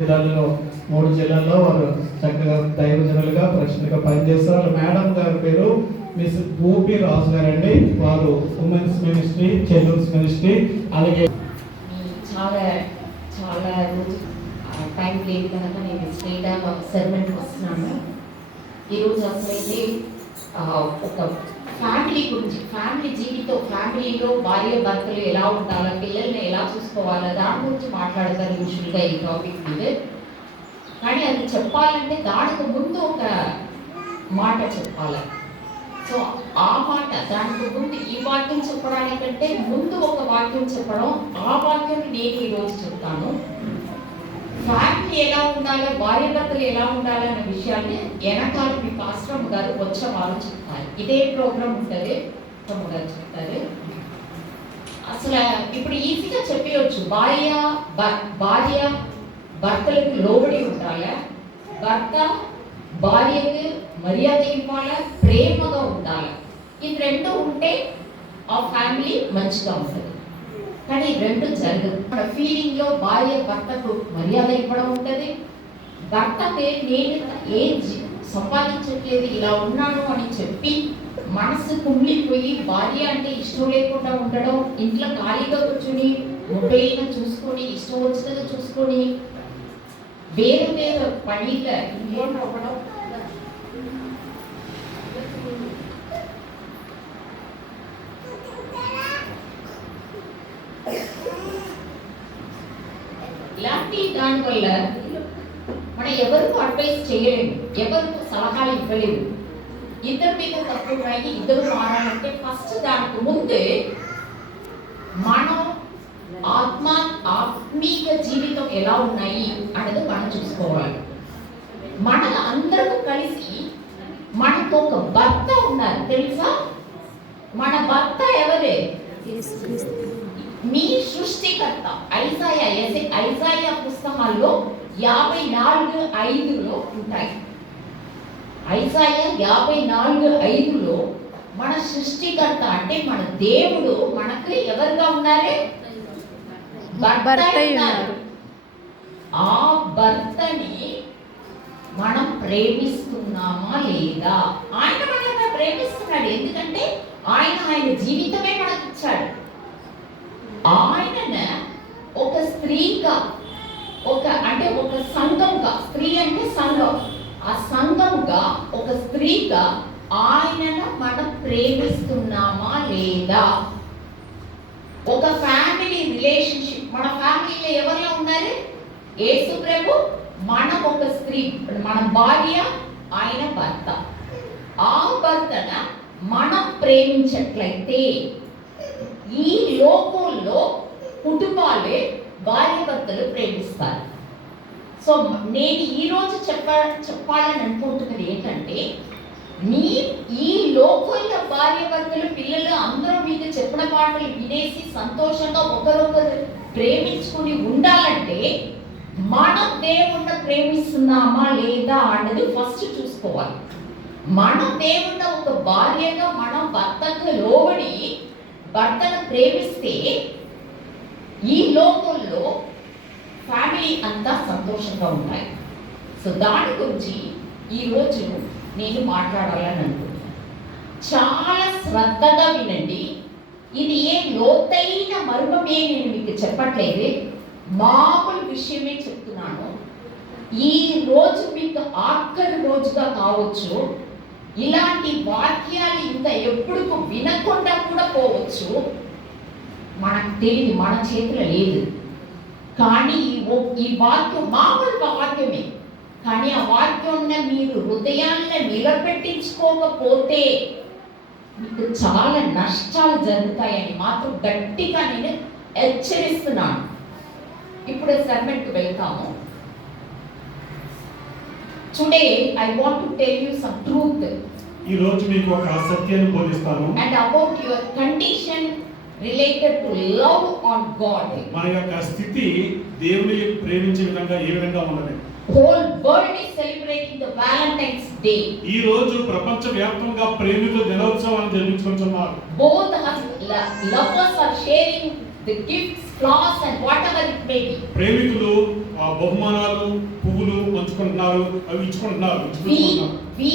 జిల్లాల్లో 3 జిల్లాల్లో వారు చక్కగా దైవజనులుగా ప్రశ్నగా పనిచేస్తారు. మేడం గారి పేరు మిస్ భూపి రాజు గారండి. వారు ఉమెన్స్ మినిస్ట్రీ, చిల్డ్రన్స్ మినిస్ట్రీ, అలాగే చాలా చాలా రోజు టైం లేదు కనుక నేను స్ట్రైట్ సెర్మెంట్కి వస్తున్నాను. ఈరోజు అసలైతే ఒక ఫ్యామిలీ గురించి, ఫ్యామిలీ జీవితం, ఫ్యామిలీలో భార్య భర్తలు ఎలా ఉండాలా, పిల్లల్ని ఎలా చూసుకోవాలా, దాని గురించి మాట్లాడతారు యూజువల్గా ఈ టాపిక్ మీద. కానీ అది చెప్పాలంటే దానికి ముందు ఒక మాట చెప్పాలి. సో ఆ మాట దానికి ముందు ఈ వాక్యం చెప్పడానికంటే ముందు ఒక వాక్యం చెప్పడం, ఆ వాక్యం నేను ఈరోజు చెప్తాను. ఫ్యామిలీ ఎలా ఉండాలో, భార్య భర్తలు ఎలా ఉండాలన్న విషయాన్ని వెనకాల మీ పాస్టర్ గారు వచ్చే వారు చెప్తారు. ఇదే ప్రోగ్రామ్ ఉంటుంది, గారు చెప్తారు. అసలు ఇప్పుడు ఈజీగా చెప్పవచ్చు, భార్య భర్తలకు లోబడి ఉండాలా, భర్త భార్యకు మర్యాద ఇవ్వాలా, ప్రేమగా ఉండాలి. ఇది రెండు ఉంటే ఆ ఫ్యామిలీ మంచిగా ఉంటుంది. కానీ రెండు జరగదు. మన ఫీలింగ్ లో భార్య భర్తకు మర్యాద ఇవ్వడం ఉంటుంది, భర్తకి నేను ఏం సంపాదించట్లేదు ఇలా ఉన్నాను అని చెప్పి మనసు కుమిలిపోయి భార్య అంటే ఇష్టం లేకుండా ఉండడం, ఇంట్లో ఖాళీగా కూర్చొని మొబైల్గా చూసుకొని ఇష్టం వచ్చినగా చూసుకొని వేరు వేరు పనిగా ఇన్వాల్వ్ అవ్వడం. ఇలాంటి దానివల్ల మనం ఎవరికి అడ్వైస్ చేయలేము, ఎవరికి సలహాలు ఇవ్వలేము. ఇద్దరు మీద తప్పు రాయి, ఇద్దరు మారాలంటే ఫస్ట్ దానికి ముందే మనం ఆత్మీయ జీవితం ఎలా ఉన్నాయి అనేది మనం చూసుకోవాలి. మన అందరూ కలిసి మనకు ఒక భర్త ఉన్నారు తెలుసా? మన భర్త ఎవరే? మీ సృష్టికర్త. ఐజాయా పుస్తకాల్లో 54:5లో ఉంటాయి. ఐజాయా 54:5లో మన సృష్టికర్త అంటే మన దేవుడు మనకు ఎవరుగా ఉన్నారే? భర్త ఉన్నారు. ఆ భర్తని మనం ప్రేమిస్తున్నామా లేదా? ఆయన మనల్ని ప్రేమిస్తున్నాడు, ఎందుకంటే ఆయన జీవితమే మనకి ఇచ్చాడు. ఆయన ఒక స్త్రీగా, ఒక సంఘంగా, స్త్రీ అంటే సంఘం, ఆ సంఘంగా ఒక స్త్రీగా ఆయనను మనం ప్రేమిస్తున్నామా లేదా? ఒక ఫ్యామిలీ రిలేషన్షిప్, మన ఫ్యామిలీలో ఎవరిలో ఉన్నారు? యేసు ప్రభు, మనం ఒక స్త్రీ, మన భార్య, ఆయన భర్త. ఆ భర్తను మనం ప్రేమించట్లయితే ఈ లోకంలో కుటుంబాలే భార్య భర్తలు ప్రేమిస్తారు. సో నేను ఈరోజు చెప్పాలని అనుకుంటున్నది ఏంటంటే, ఈ లోకంలో భార్య భర్తలు, పిల్లలు అందరూ మీకు చెప్పిన మాటలు వినేసి సంతోషంగా ఒకరొకరు ప్రేమించుకుని ఉండాలంటే మనం దేవుణ్ణి ప్రేమిస్తున్నామా లేదా అన్నది ఫస్ట్ చూసుకోవాలి. మనం దేవుణ్ణి ఒక భార్యగా మనం భర్తకు లోబడి భర్తను ప్రేమిస్తే ఈ లోకంలో ఫ్యామిలీ అంతా సంతోషంగా ఉంటాయి. సో దాని గురించి ఈరోజు నేను మాట్లాడాలని అనుకుంటున్నాను. చాలా శ్రద్ధగా వినండి. ఇది ఏ లోతైన మర్మమే నేను మీకు చెప్పట్లేదు, మామూలు విషయమే చెప్తున్నాను. ఈ రోజు మీకు ఆఖరి రోజుగా కావచ్చు, ఇలాంటి వాక్యాలు ఇంకా ఎప్పుడు వినకుండా కూడా పోవచ్చు. మనకు తెలియదు, మన చేతిలో లేదు. కానీ ఈ వాక్యం మామూలు వాక్యమే, కానీ ఆ వాక్యాన్ని మీరు హృదయాన్ని నిలబెట్టించుకోకపోతే మీకు చాలా నష్టాలు జరుగుతాయని మాత్రం గట్టిగా నేను హెచ్చరిస్తున్నాను. ఇప్పుడు సెగ్మెంట్కి వెళ్తాము. Today I want to tell you some truth. ఈ రోజు మీకు ఒక సత్యాన్ని బోధిస్తాను. And about your condition related to love on God. మన యొక్క స్థితి దేవుని ప్రేమించే విధంగా ఏ విధంగా ఉన్నది. Whole world is celebrating the Valentine's day. ఈ రోజు ప్రపంచవ్యాప్తంగా ప్రేమికుల దినోత్సవాన్ని జరిపించుకుంటున్నారు. Both lovers are sharing the gifts, flowers and whatever it may be. ప్రేమికులు బహుమానాలు పువ్వులు పంచుకుంటున్నారు, అవి ఇచ్చుకుంటున్నారు. We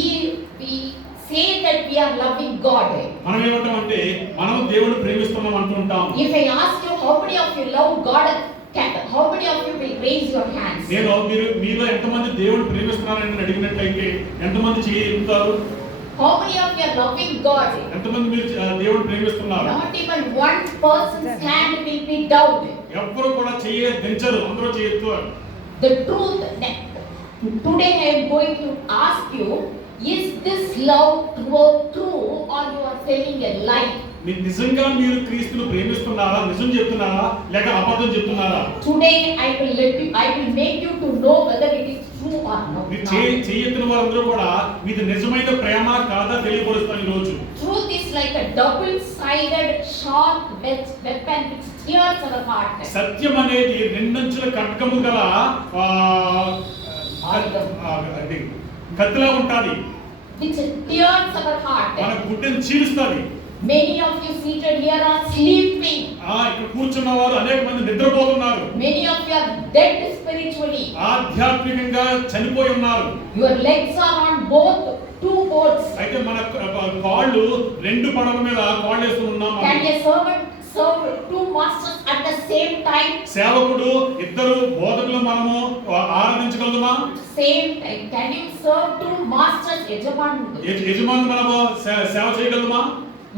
say that we are loving God. మనం ఏమంటామంటే మనం దేవుని ప్రేమిస్తున్నాం అంటుంటాం. If I ask you how many of you love God, how many of you will raise your hands? నేను మీలో ఎంతమంది దేవుని ప్రేమిస్తున్నారని అడిగినట్లయితే ఎంతమంది చేయగలుగుతారు? How many of you are loving God? ఎంతమంది మీరు దేవుని ప్రేమిస్తున్నారు? Not even one person's hand will be down. ఎవ్వరు కూడా దించరు, అందరూ చేయొచ్చు. The truth, today I am going to ask you, is this love true or you are telling a lie? నిజంగా మీరు క్రీస్తును ప్రేమిస్తున్నారా, నిజం చెప్తున్నారా లేక అబద్ధం చెప్తున్నారా? Today I will make you to know whether it is true or not. మీరు చేయెత్తిన వారందరూ కూడా మీది నిజమైన ప్రేమ కాదా తెలియపరుస్తాను ఈ రోజు. Truth is like a double-sided sharp weapon which tears our heart. సత్యం అనేది రెండంచుల ఖడ్గము గల కత్తిలా ఉంటాది, which tears our heart. మన గుండెని చీలుస్తాది. Many of you seated here are sleeping. ఇక్కడ కూర్చున్న వారు అనేక మంది నిద్రపోతున్నారు. Many of you are dead spiritually. ఆధ్యాత్మికంగా చనిపోయి ఉన్నారు. Your legs are on both two boats. అయితే మన కాళ్ళు రెండు పడవల మీద కాళ్ళు వేసుకుని ఉన్నాము. Can a servant serve two masters at the same time? సేవకుడు ఇద్దరు బోధకులు మనము ఆరాధించగలమా? Same time. Can you serve two masters? యజమాని మనము సేవ చేయగలమా?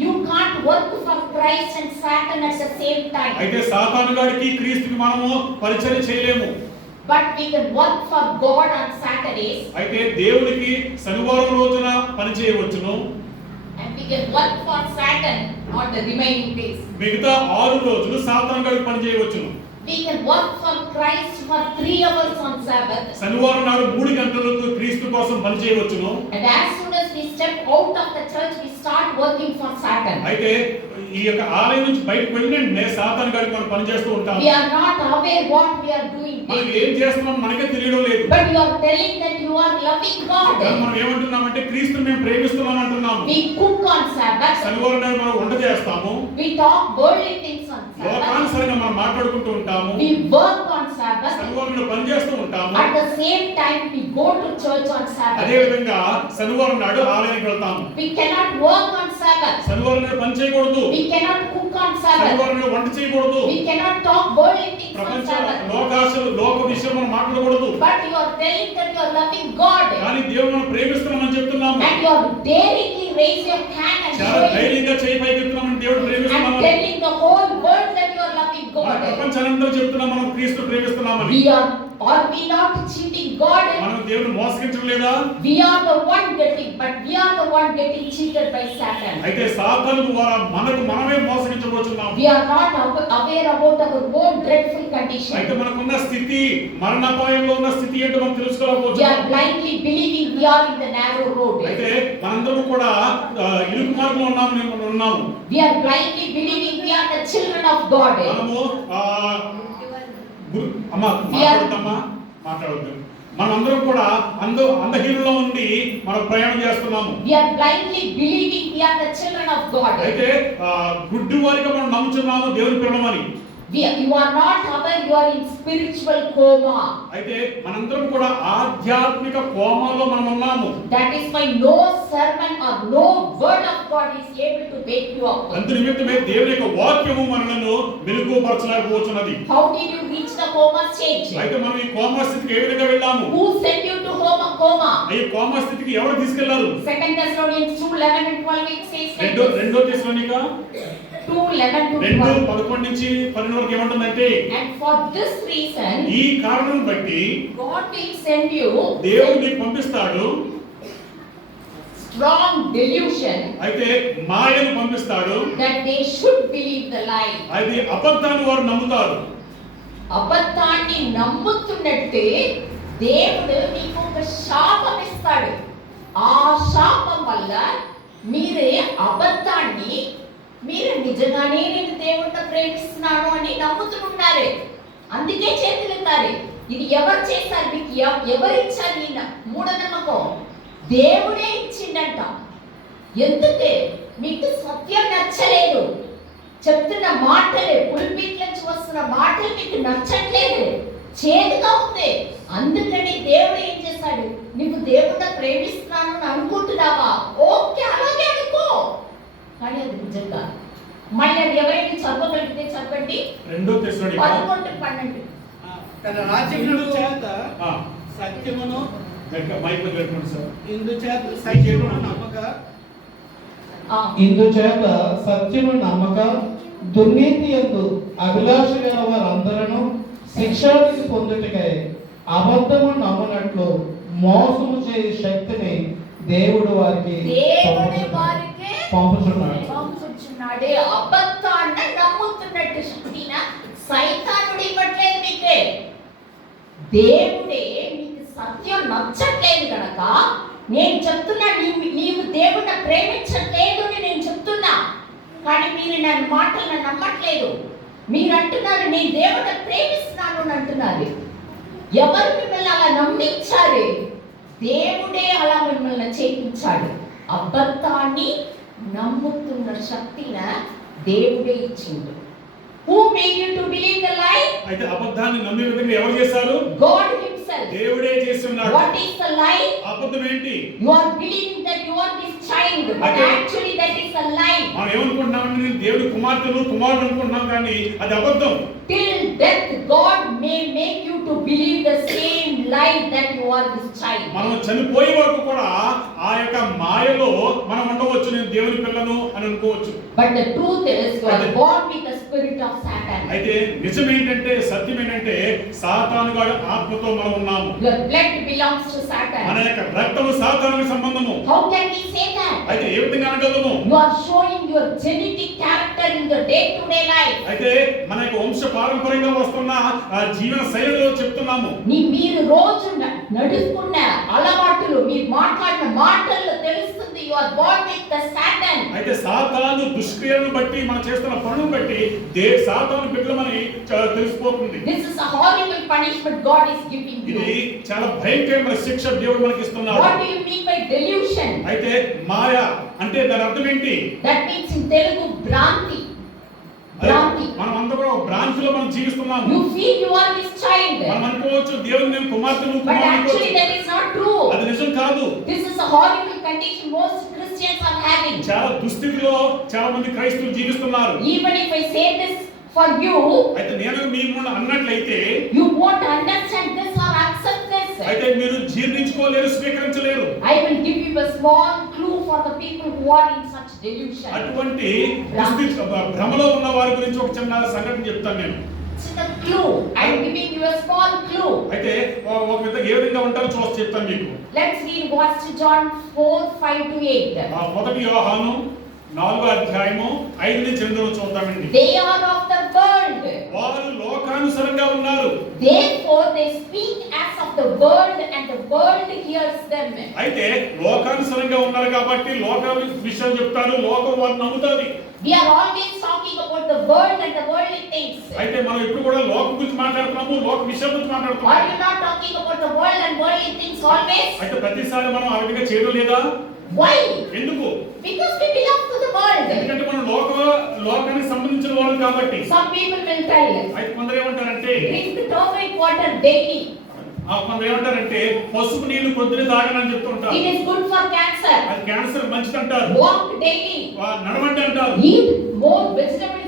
You can't work for Christ and Satan at the same time. అయితే సాతాను గారికి క్రీస్తుకి మనము పరిచర్య చేయలేము. But we can work for God on Saturdays. అయితే దేవునికి శనివారం రోజున పని చేయవచ్చును. And we can work for Satan on the remaining days. మిగతా 6 రోజులు సాతాను గారికి పని చేయవచ్చును. We can work for Christ for 3 hours on Sabbath. శనివారం నాడు 3 గంటలకు క్రీస్తు కోసం పని చేయవచ్చును. And as soon as we step out of the church, we start working for Satan. అయితే ఈ యొక్క ఆలయం నుంచి బయటకు వెళ్ళినే సాతాను గారికి మనం పని చేస్తూ ఉంటాం. We are not aware what we are doing. మనం ఏం చేస్తున్నాం మనకే తెలియడం లేదు. But you are telling that you are loving God. మనం ఏమంటున్నామంటే క్రీస్తుని మేము ప్రేమిస్తున్నాం అంటున్నాము. We cook on Sabbath. శనివారం నాడు మనం వంట చేస్తాము. We talk worldly things on Sabbath. లోకానుసారంగా మనం మాట్లాడుకుంటూ ఉంటాము. We work on Sabbath. శనివారం నాడు పని చేస్తూ ఉంటాము. At the same time we go to church on Sabbath. అదే విధంగా శనివారం నాడు ఆలయానికి వెళ్తాము. We cannot work on Sabbath. శనివారం నాడు పని చేయకూడదు. We cannot cook on Sabbath. శనివారం నాడు వంట చేయకూడదు. We cannot talk worldly things on ప్రపంచ Sabbath. లోక విషయం మనం మాట్లాడకూడదు. But you are telling that you are loving God. కానీ దేవుని మనం ప్రేమిస్తున్నామని చెప్తున్నాము. And you are daringly raise your hand and చాలా ధైర్యంగా చేయి పైకెత్తున్నామని దేవుడు ప్రేమిస్తున్నామని. and telling the whole world that you are loving God. ప్రపంచానంతా చెప్తున్నాం మనం క్రీస్తు ప్రేమిస్తున్నామని. Are we not cheating God? మనం దేవుని మోసగించడం లేదా? We are the one getting cheated by Satan. అయితే సాతాను ద్వారా మనమే మోసగించబోతున్నాం. We are not aware about our own dreadful condition. అయితే మనకున్న స్థితి మరణాపాయంలో ఉన్న స్థితి ఏంటో మనం We తెలుసుకోలేకపోతున్నాం. are blindly believing we are in the narrow road. అయితే మనందరం కూడా ఇరుకు మార్గంలో ఉన్నాము. We are blindly believing we are the children of God. మనము మాట్లాడొద్దు. మనందరం కూడా అందహీనంలో ఉండి మనం ప్రయాణం చేస్తున్నాము. We are blindly believing we are the children of God. అయితే గుడ్డి వారిగా మనం నమ్ముచున్నాము దేవుని పిల్లమని. You are not aware you are in spiritual coma. అయితే మనందరం కూడా ఆధ్యాత్మిక కోమాలో మనం ఉన్నాము. That is why no sermon or no word of God is able to wake you up. అందు నిమిత్తమే దేవుని యొక్క వాక్యము మనలను మెరుగుపరచలేకపోతున్నది. How did you reach the coma stage? అయితే మనం ఈ కోమా స్థితికి ఏ విధంగా వెళ్ళాము? Who sent you to coma? ఈ కోమా స్థితికి ఎవరు తీసుకెళ్లారు? 2 Thessalonians 2:11 and 12 it says like this. రెండో తెస్సలోనిక 2:11 to 12. 2:11 నుంచి 12 వరకు ఏమంటుందంటే, And for this reason ఈ కారణం బట్టి God will send you దేవుడు నీకు పంపిస్తాడు strong delusion అయితే మాయను పంపిస్తాడు that they should believe the lie. అది అబద్ధాన్ని వారు నమ్ముతారు. అబద్ధాన్ని నమ్ముతున్నట్టే దేవుడు మీకు ఒక శాపం ఇస్తాడు. ఆ శాపం వల్ల మీరు నిజంగానే నేను దేవుడిని ప్రేమిస్తున్నాను అని నమ్ముతున్నారు. అందుకే చేతులున్నారు. ఇది ఎవరు చేశారు? మీకు ఎవరు ఇచ్చారు ఈ మూఢనమ్మకం? దేవుడే ఇచ్చిండంట. ఎందుకే? మీకు సత్యం నచ్చలేదు. చెప్తున్న మాటలే, పుల్పిట్ నుంచి వస్తున్న మాటలు మీకు నచ్చట్లేదు, చేదుగా ఉంది. అందుకని దేవుడు ఏం చేశాడు? నీకు దేవుడిని ప్రేమిస్తున్నాను అని అనుకుంటున్నావా? ఓకే, అలాగే అనుకో, కానీ అది నిజంగా. మళ్ళీ అది ఎవరైనా చదవగలిగితే చదవండి. 2 తెస్సలోనిక 11:12. తన రాజ్యమును చేత సత్యమును మైక్ పెట్టుకోండి సార్. ఇందుచేత సత్యమును నమ్మక ఇందుచేత సత్యము నమ్మక దుర్నీతి యందు అభిలాష గల వారందరూ శిక్షానికి పొందుటకై అబద్ధము నమ్మనట్లు మోసము చేయ శక్తిని దేవుడు వారికి పంపుచున్నాడు. అబద్ధాన్ని నమ్ముతున్నట్టు శక్తిన సైతానుడు ఇవ్వట్లేదు మీకే. దేవుడే మీకు సత్యం నచ్చట్లేదు కనుక నేను చెప్తున్నా, నీవు దేవుడిని ప్రేమించట్లేదు అని నేను చెప్తున్నా, కానీ మీరు నన్ను మాటలను నమ్మట్లేదు. మీరు అంటున్నారు నేను దేవుడిని ప్రేమిస్తున్నాను అని అంటున్నారు. ఎవరు మిమ్మల్ని అలా నమ్మించారు? దేవుడే అలా మిమ్మల్ని చేయించాడు. అబద్ధాన్ని నమ్ముతున్న శక్తిని దేవుడే ఇచ్చిండు. Who made you to believe the lie? అయితే అబద్ధాన్ని నమ్మే విధంగా ఎవరు చేశారు? God himself. దేవుడే చేస్తున్నాడు. What is the lie? అబద్ధం ఏంటి? You are believing that you are this child, but actually that is a lie. మనం ఏమనుకుంటున్నామంటే నేను దేవుడి కుమారుడు అనుకుంటున్నాం, కానీ అది అబద్ధం. Till death God may make you to believe the same lie that you are this child. మనం చనిపోయే వరకు కూడా ఆ యొక్క మాయలో మనం ఉండవచ్చు, నేను దేవుని పిల్లను అని అనుకోవచ్చు. But the truth is you are born with the spirit of Satan. అయితే నిజం ఏంటంటే, సత్యం ఏంటంటే, సాతాను గారి ఆత్మతో మనం ఉన్నాము. Your blood belongs to Satan. మన యొక్క రక్తము సాతానుకి సంబంధము. How can we say that? అయితే ఏ విధంగా అనగలము? You are showing your genetic character in the day-to-day life. అయితే మన యొక్క వంశ పారంపర్యంగా వస్తున్న జీవన శైలిలో చెప్తున్నాము. మీరు రోజు నడుస్తున్న అలవాటులు, మీరు మాట్లాడిన మాటల్లో తెలుస్తుంది you are born with the Satan. అయితే సాతాను దుష్క్రియలను బట్టి మనం చేస్తున్న పనులను బట్టి సాతాను బిడ్డలమని తెలిసిపోతుంది. This is a horrible punishment God is giving you. ఇది చాలా భయంకరమైన శిక్ష దేవుడు మనకి ఇస్తున్నాడు. What do you mean by delusion? అయితే మాయ అంటే దాని అర్థం ఏంటి? That means in Telugu భ్రాంతి. భ్రాంతి. మనం అందరూ కూడా భ్రాంతిలో మనం జీవిస్తున్నాము. You feel you are this child. మనం అనుకోవచ్చు దేవుని నేను కుమార్తెను But actually that is not true. అది నిజం కాదు. This is a horrible condition most Christians are having. చాలా దుస్థితిలో చాలా మంది క్రైస్తవులు జీవిస్తున్నారు. Even if I say this for you, అయితే నేను మీకు అన్నట్లయితే you won't understand this or accept this. అయితే మీరు జీర్ణించుకోలేరు, స్వీకరించలేరు. I will give you a small clue for the people who are in such delusion. అటువంటి భ్రమలో ఉన్న వారి గురించి ఒక చిన్న సంఘటన చెప్తాను నేను. It's a clue. I am giving you a small clue. అయితే ఒక విధంగా ఏ విధంగా ఉంటారో చూసి చెప్తాను మీకు. Let's read verse John 4:5-8. మొదటి యోహాను 4వ అధ్యాయము 5 నుంచి 8 చూద్దామండి. They are of the world. వారు లోకానుసారంగా ఉన్నారు. Therefore they speak as of the world and the world hears them. అయితే లోకానుసారంగా ఉన్నారు కాబట్టి లోక విషయాలు చెప్తారు, లోకం వారిని నమ్ముతారు. We are always talking about the world and the worldly things. అయితే మనం ఇప్పుడు కూడా లోకం గురించి మాట్లాడుతున్నాము, లోక విషయాల గురించి Are మాట్లాడుతున్నాము. you not talking about the world and worldly things always? అయితే ప్రతిసారి మనం ఆ విధంగా చేయడం లేదా? Why? ఎందుకు? Because we belong to the world. ఎందుకంటే మనం లోకానికి సంబంధించిన వాళ్ళు కాబట్టి. Some people will tell us, అయితే కొందరు ఏమంటారంటే drink turmeric water daily. కొందరు ఏమంటారంటే పసుపు నీళ్లు పొద్దునే తాగనని చెప్తుంటారు. It is good for cancer. అది క్యాన్సర్ మంచిది అంటారు. Walk daily. నడవండి అంటారు. Eat more vegetables.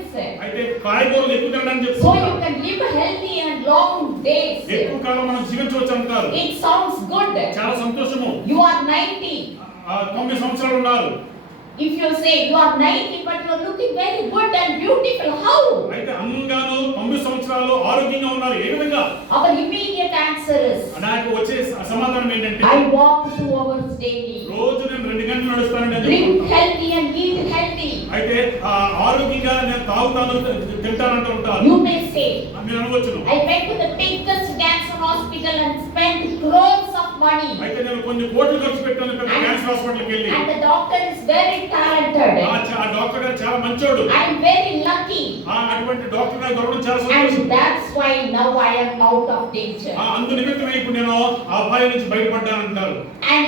అయితే కాయగూరలు ఎక్కువ తినడానికి So you చెప్తుంటారు. can live healthy and long days. ఎక్కువ కాలం మనం జీవించవచ్చు అంటారు. It sounds good. చాలా సంతోషము. You are 90. 9 సంవత్సరాలు ఉన్నారు. If you say you are 90 but you are looking very good and beautiful, how? అయితే అందంగాను 9 సంవత్సరాలు ఆరోగ్యంగా ఉన్నారు. ఏ విధంగా? Our immediate answer is, నాకు వచ్చే సమాధానం ఏంటంటే I walk 2 hours daily. రోజు నేను 2 గంటలు నడుస్తానండి అని Drink చెప్తాను. healthy and eat healthy. అయితే ఆరోగ్యంగా నేను తాగుతాను, తింటానంటూ ఉంటాను. You may say, నేను అనవచ్చును. I went to the biggest cancer hospital and spent crores of money. అయితే నేను కొన్ని కోట్లు ఖర్చు పెట్టాను పెద్ద క్యాన్సర్ హాస్పిటల్కి వెళ్ళి. And the doctor is very talented. ఆ డాక్టర్ గారు చాలా మంచోడు. I am very lucky. అటువంటి డాక్టర్ గారు దొరకడం చాలా And సంతోషం. that's why now I am out of danger. అందు నిమిత్తమే ఇప్పుడు నేను ఆ అబ్బాయి నుంచి బయటపడ్డాను అంటారు. And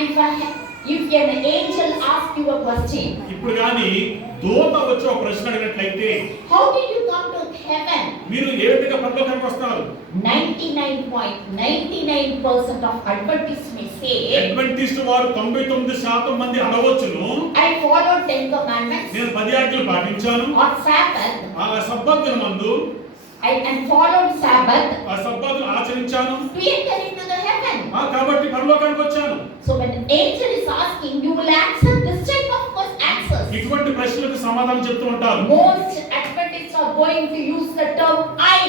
if an angel asks you a question, ఇప్పుడు కానీ దూత వచ్చి ఒక ప్రశ్న అడిగినట్లయితే how did you come to heaven? మీరు ఏ విధంగా పరలోకానికి వస్తారు? 99.99% of Adventists may say, Adventist వారు 99% మంది అనవచ్చును, I followed 10 commandments నేను 10 ఆజ్ఞలు పాటించాను, on Sabbath, ఆ సబ్బత్ దినమందు and followed Sabbath ఆ సబ్బతును ఆచరించాను, to enter into the heaven. కాబట్టి పరలోకానికి వచ్చాను. So when an angel is asking, you will answer this type of answers. ఇటువంటి ప్రశ్నలకు సమాధానం చెప్తూ ఉంటారు. Most Adventists are going to use the term I.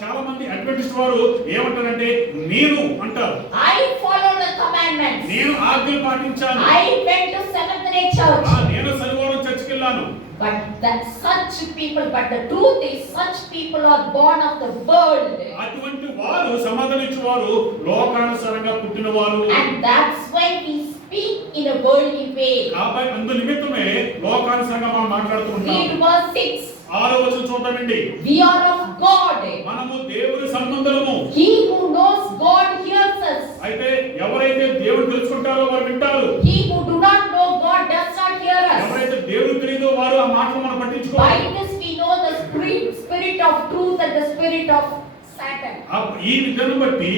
చాలా మంది అడ్వెంటిస్ట్ వారు ఏమంటారంటే నేను అంటారు. I follow the commandments. నేను ఆజ్ఞలు పాటించాను. I went to Seventh-day Church. నేను శనివారం చర్చికి వెళ్ళాను. But the truth is, such people are born of the world. అటువంటి వారు సమాధానం ఇచ్చేవారు లోకానుసారంగా పుట్టిన వారు. And that's why we speak in a worldly way. కాబట్టి అందు నిమిత్తమే లోకానుసారంగా మనం మాట్లాడుతూ ఉంటాం. Read verse 6. 6వ వచనం చూద్దామండి. We are of God. మనము దేవుని సంబంధులము. He who knows God hears us. అయితే ఎవరైతే దేవుని తెలుసుకుంటారో వారు వింటారు. He who do not know God does not hear us. ఎవరైతే దేవుని తెలియదో వారు ఆ మాటలు మనం పట్టించుకోరు. By this we know the spirit of truth and the spirit of Satan. ఈ విధానం బట్టి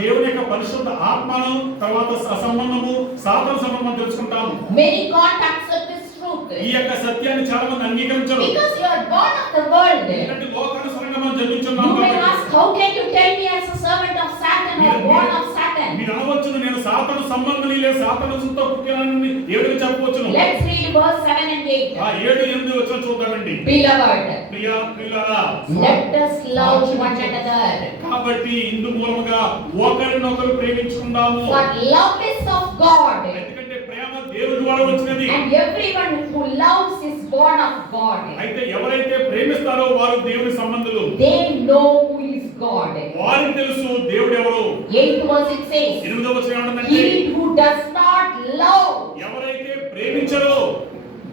దేవుని యొక్క పరిశుద్ధ ఆత్మను తర్వాత సంబంధము సాతాను సంబంధం తెలుసుకుంటాము. Many can't accept this truth. ఈ యొక్క సత్యాన్ని చాలా మంది అంగీకరించరు. Because you are born of the world. ఎందుకంటే లోకానుసారంగా మనం జన్మించున్నాం You may కాబట్టి. ask, how can you tell me as a servant of Satan or born of Satan? మీరు అనవచ్చును నేను సాతాను సంబంధి లేదు సాతానుతో పుట్టానని ఏ విధంగా చెప్పవచ్చును. Let's read verse 7 and 8. 7, 8 వచనం చూద్దామండి. Beloved, ప్రియులారా, let us love one another. కాబట్టి ఇందు మూలముగా ఒకరినొకరు ప్రేమించుకుందాము. For love is of God. ఎందుకంటే ప్రేమ దేవుని ద్వారా వచ్చినది. And everyone who loves is born of God. అయితే ఎవరైతే ప్రేమిస్తారో వారు దేవుని సంబంధులు. They know who is God. వారికి తెలుసు దేవుడు ఎవరు. 8th verse it says, 8వ వచనం ఏమంటుందంటే he who does not love ఎవరైతే ప్రేమించరో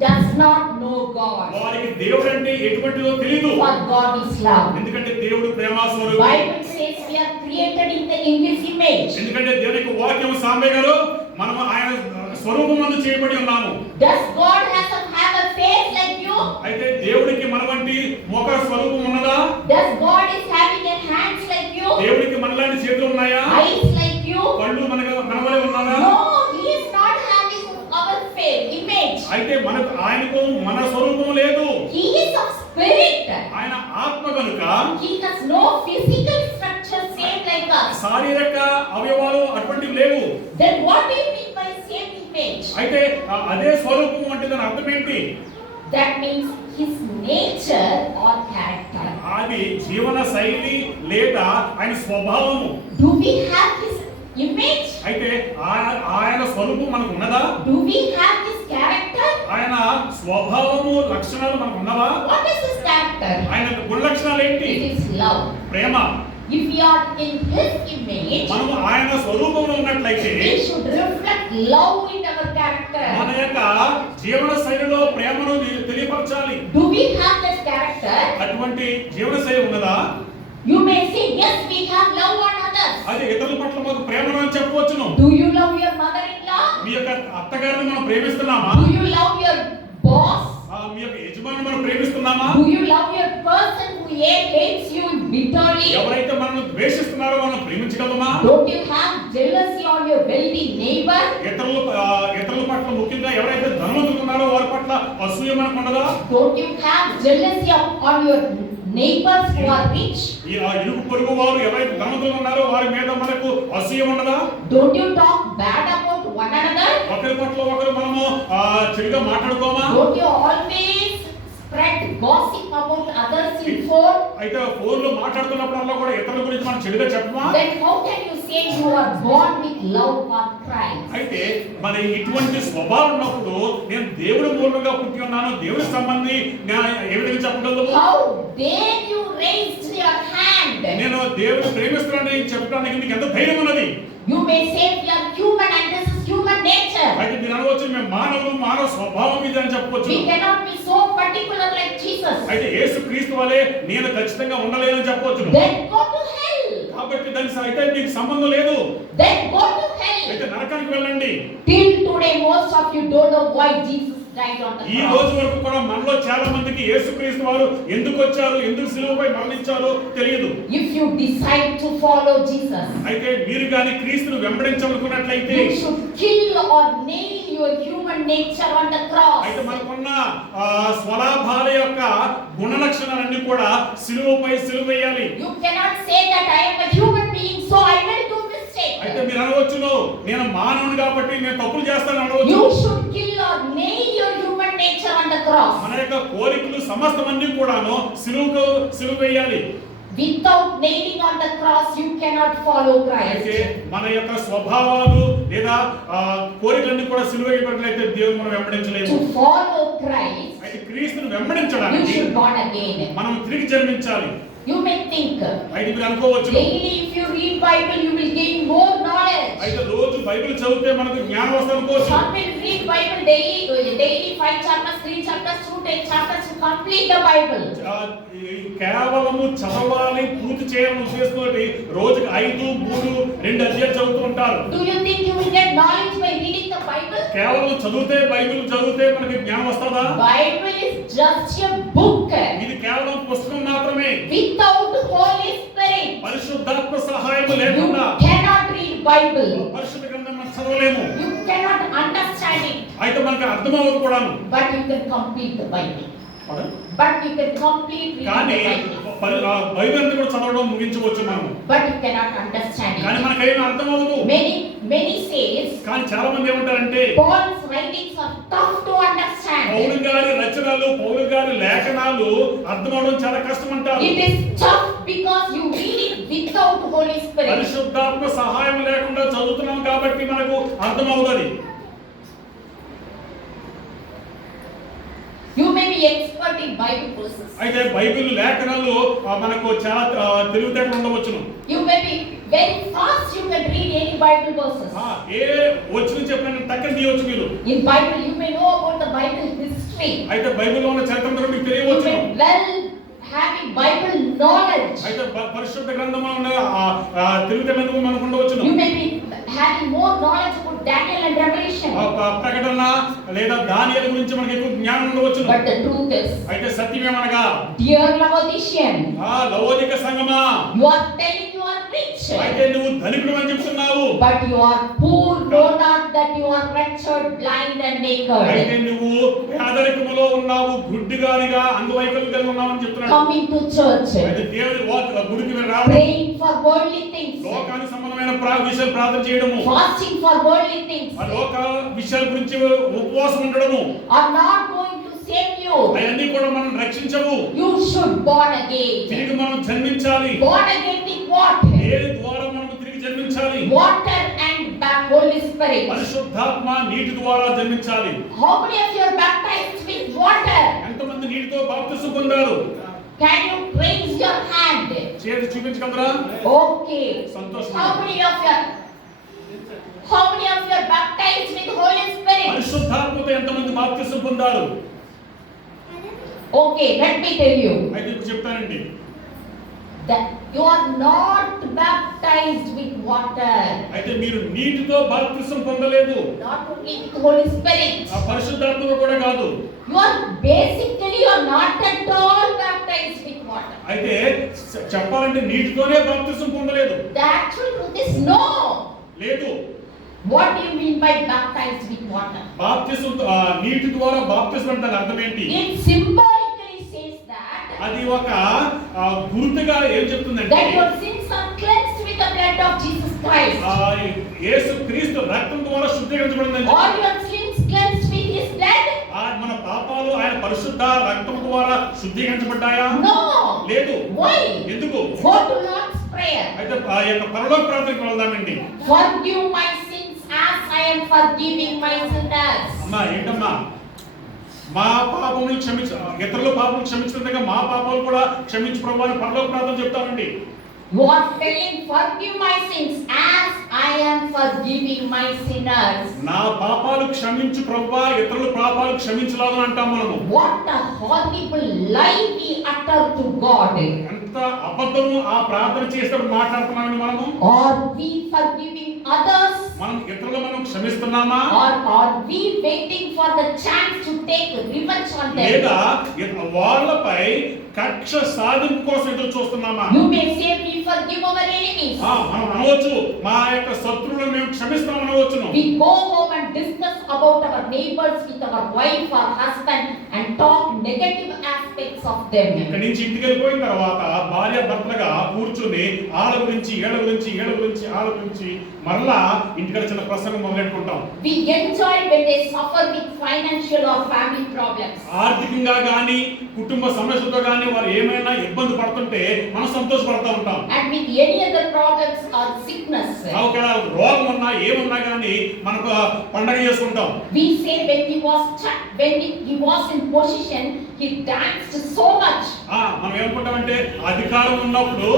does not know God. వారికి దేవుడు అంటే ఎటువంటిదో తెలియదు. For God is love. ఎందుకంటే దేవుడు ప్రేమాస్వరూపుడు. Bible says we are created in His image. ఎందుకంటే దేవుని యొక్క వాక్యం సాంబే గారు మనం ఆయన స్వరూపమందు చేయబడి ఉన్నాము. Does God have a face like you? అయితే దేవుడికి మన వంటి ముఖ స్వరూపం ఉన్నదా? Does God is having a hands like you? దేవుడికి మనలాంటి చేతులు ఉన్నాయా? Eyes like you? కళ్ళు మనవలే ఉన్నారా? No, He is not having our face image. అయితే ఆయనకు మన స్వరూపం లేదు. He is of spirit. ఆయన ఆత్మ కనుక He has no physical structure same like us. శారీరక అవయవాలు అటువంటివి లేవు. Then what do you mean by same image? అయితే అదే స్వరూపం అంటే దాని అర్థం ఏంటి? That means His nature or character. అది జీవన శైలి లేదా ఆయన స్వభావము. Do we have His image? అయితే ఆయన స్వరూపం మనకు ఉన్నదా? Do we have His character? ఆయన స్వభావము లక్షణాలు మనకు ఉన్నవా? What is His character? ఆయన గుణ లక్షణాలు ఏంటి? It is love. Prema. If we are in His image, మనము ఆయన స్వరూపంలో ఉన్నట్లయితే we should reflect love in our character. మన యొక్క జీవన శైలిలో ప్రేమను తెలియపరచాలి. Do we have that character? అటువంటి జీవన శైలి ఉన్నదా? You may say, yes, we have love on others. అది ఇతరుల పట్ల మాకు ప్రేమను అని చెప్పవచ్చును. Do you love your mother-in-law? మీ యొక్క అత్తగారిని మనం ప్రేమిస్తున్నామా? Do you love your boss? మీ యొక్క యజమానిని మనం ప్రేమిస్తున్నామా? Do you love your person who hates you bitterly? ఎవరైతే మనల్ని ద్వేషిస్తున్నారో మనం ప్రేమించగలమా? Don't you have jealousy on your wealthy neighbor? ఇతరుల పట్ల ముఖ్యంగా ఎవరైతే ధనవంతులు ఉన్నారో వారి పట్ల అసూయ మనకు ఉండదా? Don't you have jealousy on your neighbors who are rich? ఈ ఇరుగు పొరుగు వారు ఎవరైతే ధనవంతులు ఉన్నారో వారి మీద మనకు అసూయ ఉండదా? Don't you talk bad about one another? ఒకరి పట్ల ఒకరు మనము చెడుగా మాట్లాడుకోమా? Don't you always spread gossip about others in phone? అయితే ఫోన్ లో మాట్లాడుతున్నప్పుడల్లా కూడా ఇతరుల గురించి మనం చెడుగా చెప్పమా? Then how can you say you are born with love or Christ? అయితే మరి ఇటువంటి స్వభావం ఉన్నప్పుడు నేను దేవుడి మూలంగా పుట్టి ఉన్నాను దేవుడి సంబంధి ఏ విధంగా చెప్పగలదు? How dare you raise your hand? నేను దేవుడిని ప్రేమిస్తున్నానని చెప్పడానికి నీకు ఎంత ధైర్యం ఉన్నది? You may say we are human and this is human nature. అయితే మీరు అనవచ్చు మేము మానవ స్వభావం ఇది అని చెప్పవచ్చు. We cannot be so particular like Jesus. అయితే యేసు క్రీస్తు వలె నేను ఖచ్చితంగా ఉండలేనని చెప్పవచ్చు. Then go to hell. కాబట్టి దానికి అయితే మీకు సంబంధం లేదు. Then go to hell. అయితే నరకానికి వెళ్ళండి. Till today most of you don't know why Jesus died on the ఈ cross. రోజు వరకు కూడా మనలో చాలా మందికి యేసుక్రీస్తు వారు ఎందుకు వచ్చారు, ఎందుకు సిలువపై మరణించారో తెలియదు. If you decide to follow Jesus, అయితే మీరు గాని క్రీస్తును వెంబడించాలనుకున్నట్లయితే you should kill or nail your human nature on the cross. అయితే మనకున్న స్వలాభాల యొక్క గుణ లక్షణాలన్నీ కూడా సిలువపై సిలువేయాలి. You cannot say that I am a human being, so I will do mistake. అయితే మీరు అనవచ్చును, నేను మానవుని కాబట్టి నేను తప్పులు చేస్తాను అనవచ్చు. You should kill or nail your human nature on the cross. మన యొక్క కోరికలు సమస్తమన్నీ కూడాను సిలువ వేయాలి. Without nailing on the cross, you cannot follow అయితే Christ. మన యొక్క స్వభావాలు లేదా కోరికలన్నీ కూడా సిలువ వేయబడినట్లయితే దేవుని మనం వెంబడించలేము. To follow Christ, అయితే క్రీస్తును you వెంబడించడానికి should born again. మనం తిరిగి జన్మించాలి. You may think, అయితే మీరు అనుకోవచ్చు, daily if you read Bible, you will gain more knowledge. అయితే రోజు బైబిల్ చదివితే మనకు జ్ఞానం వస్తుంది అనుకోవచ్చు. Some will read Bible daily 5 chapters, 3 chapters, 2 10 chapters to complete the Bible. కేవలము చదవాలి, పూర్తి చేయాలని ఉద్దేశంతోటి రోజుకి 5, 3, 2 అధ్యాయాలు చదువుతూ ఉంటారు. Do you think you will get knowledge by reading the Bible? కేవలం బైబిల్ చదివితే మనకి జ్ఞానం వస్తుందా? Bible is just a book. ఇది కేవలం పుస్తకం మాత్రమే. Without Holy Spirit, పరిశుద్ధాత్మ సహాయం you లేకుండా cannot read Bible. పరిశుద్ధ గ్రంథం మనం చదవలేము. You cannot understand it. అయితే మనకి అర్థం అవ్వదు కూడాను. But you can complete the Bible. But you can complete reading కానీ the Bible. బైబిల్ అంతా కూడా చదవడం ముగించవచ్చు మనం. But you cannot understand కానీ it. మనకేం అర్థం అవ్వదు. Many says కానీ చాలా మంది ఏమంటారంటే Paul's writings are tough to understand. పౌలు గారి రచనలు, పౌలు గారి లేఖనాలు అర్థం అవడం చాలా కష్టం అంటారు. It is tough because you read it without Holy Spirit. పరిశుద్ధాత్మ సహాయం లేకుండా చదువుతున్నాం కాబట్టి మనకు అర్థం అవుతుంది. You may be expert in Bible verses. అయితే బైబిల్ లేఖనాలు మనకు చాలా తెలివితేటలు ఉండవచ్చును. You may be very fast. You can read any Bible verses. ఏ వచ్చిన చెప్పిన టక్కన తీయవచ్చు మీరు. In Bible, you may know about the Bible history. అయితే బైబిల్లో ఉన్న చరిత్ర మీకు You తెలియవచ్చు. may well having Bible knowledge. అయితే పరిశుద్ధ గ్రంథంలో ఉన్న తెలివితేటలు మనకు ఉండవచ్చును. You may be having more knowledge about Daniel and Revelation. ప్రకటన లేదా దానియేలు గురించి మనకు ఎక్కువ జ్ఞానం ఉండవచ్చును. But the truth is, అయితే సత్యం ఏమనగా, dear Laodicean, లవోదిక సంగమా, you are telling you are rich, అయితే నువ్వు ధనికుడు అని చెప్తున్నావు. but you are poor. Know not that you are wretched, blind and అయితే naked. నువ్వు పేదరికములో ఉన్నావు, గుడ్డిగానిగా, అంగవైకల్యం కలిగి ఉన్నావు అని చెప్తున్నాడు. Coming to church, అయితే దేవుని గుడికి రావడం, praying for worldly things, లోకానికి సంబంధమైన విషయాలు ప్రార్థన చేయడము, fasting for worldly things, ఆ లోక విషయాల గురించి ఉపవాసం ఉండడము are not going to save you. అవన్నీ కూడా మనం రక్షించవు. You should born again. తిరిగి మనం జన్మించాలి. Born again with what? దేని ద్వారా మనం తిరిగి జన్మించాలి? Water and Holy Spirit. పరిశుద్ధాత్మ నీటి ద్వారా జన్మించాలి. How many of you are baptized with water? ఎంతమంది నీటితో బాప్తిసం పొందారు? Can you raise your hand? చేతి చూపించగలరా? Okay. సంతోషం. How many of you are baptized with Holy Spirit? పరిశుద్ధాత్మతో ఎంతమంది బాప్తిసం పొందారు? Okay, let me tell you అయితే ఇప్పుడు చెప్తానండి. that you are not baptized with water, అయితే మీరు నీటితో బాప్తిసం పొందలేదు. not only with Holy Spirit. ఆ పరిశుద్ధాత్మతో కూడా కాదు. You are not at all baptized with water. అయితే చెప్పాలంటే నీటితోనే బాప్తిసం పొందలేదు. The actual truth is no. లేదు. What do you mean by baptized with water? బాప్తిసం నీటి ద్వారా బాప్తిసం అంటే దాని అర్థం ఏంటి? It symbolically says that అది ఒక గుర్తుగా ఏం చెప్తుందంటే that your sins are cleansed with the blood of Jesus Christ. యేసు క్రీస్తు రక్తం ద్వారా శుద్ధీకరించబడిందని. All your sins cleansed with his blood? మన పాపాలు ఆయన పరిశుద్ధ రక్తం ద్వారా శుద్ధీకరించబడ్డాయా? No. లేదు. Why? ఎందుకు? Go to Lord's prayer. అయితే ఆ యొక్క పరలోక ప్రార్థనకి వెళ్దామండి. Forgive my sins as I am forgiving my sinners. అమ్మా ఏంటమ్మా, మా పాపములు క్షమించు, ఇతరుల పాపములు క్షమించినట్టుగా మా పాపాలు కూడా క్షమించు ప్రభువా అని పరలోక ప్రార్థన చెప్తామండి. You are telling, forgive my sins as I am forgiving my sinners. నా పాపాలు క్షమించు ప్రభువా, ఇతరుల పాపాలు క్షమించలాగని అంటాం మనము. What a horrible lie we utter to God. ఎంత అబద్ధము ఆ ప్రార్థన చేసినప్పుడు మాట్లాడుతున్నామని మనము. Are we forgiving others? మనం ఇతరులు మనం క్షమిస్తున్నామా? Or are we waiting for the chance to take revenge on them? లేదా వాళ్ళపై కక్ష సాధింపు కోసం ఎదురు చూస్తున్నామా? You may say we forgive our enemies. మనం అనవచ్చు మా యొక్క శత్రువులను మేము క్షమిస్తాం అనవచ్చును. We go home and discuss about our neighbors with our wife or husband and talk negative aspects of them. ఇక్కడి నుంచి ఇంటికి వెళ్ళిపోయిన తర్వాత భార్య భర్తలుగా కూర్చుని ఆళ్ళ గురించి ఏళ్ళ గురించి ఆళ్ళ గురించి మరలా ఇంటికి చిన్న ప్రసంగం మొదలెట్టుకుంటాం. We enjoy when they suffer with financial or family problems. ఆర్థికంగా గాని కుటుంబ సమస్యలతో గాని వారు ఏమైనా ఇబ్బంది పడుతుంటే మనం సంతోషపడతా ఉంటాం. And with any other problems or sickness. ఒకవేళ రోగం ఉన్నా ఏమున్నా గాని మనకు పండగ చేసుకుంటాం. We say when he was in position, he danced so much. మనం ఏమనుకుంటామంటే అధికారం ఉన్నప్పుడు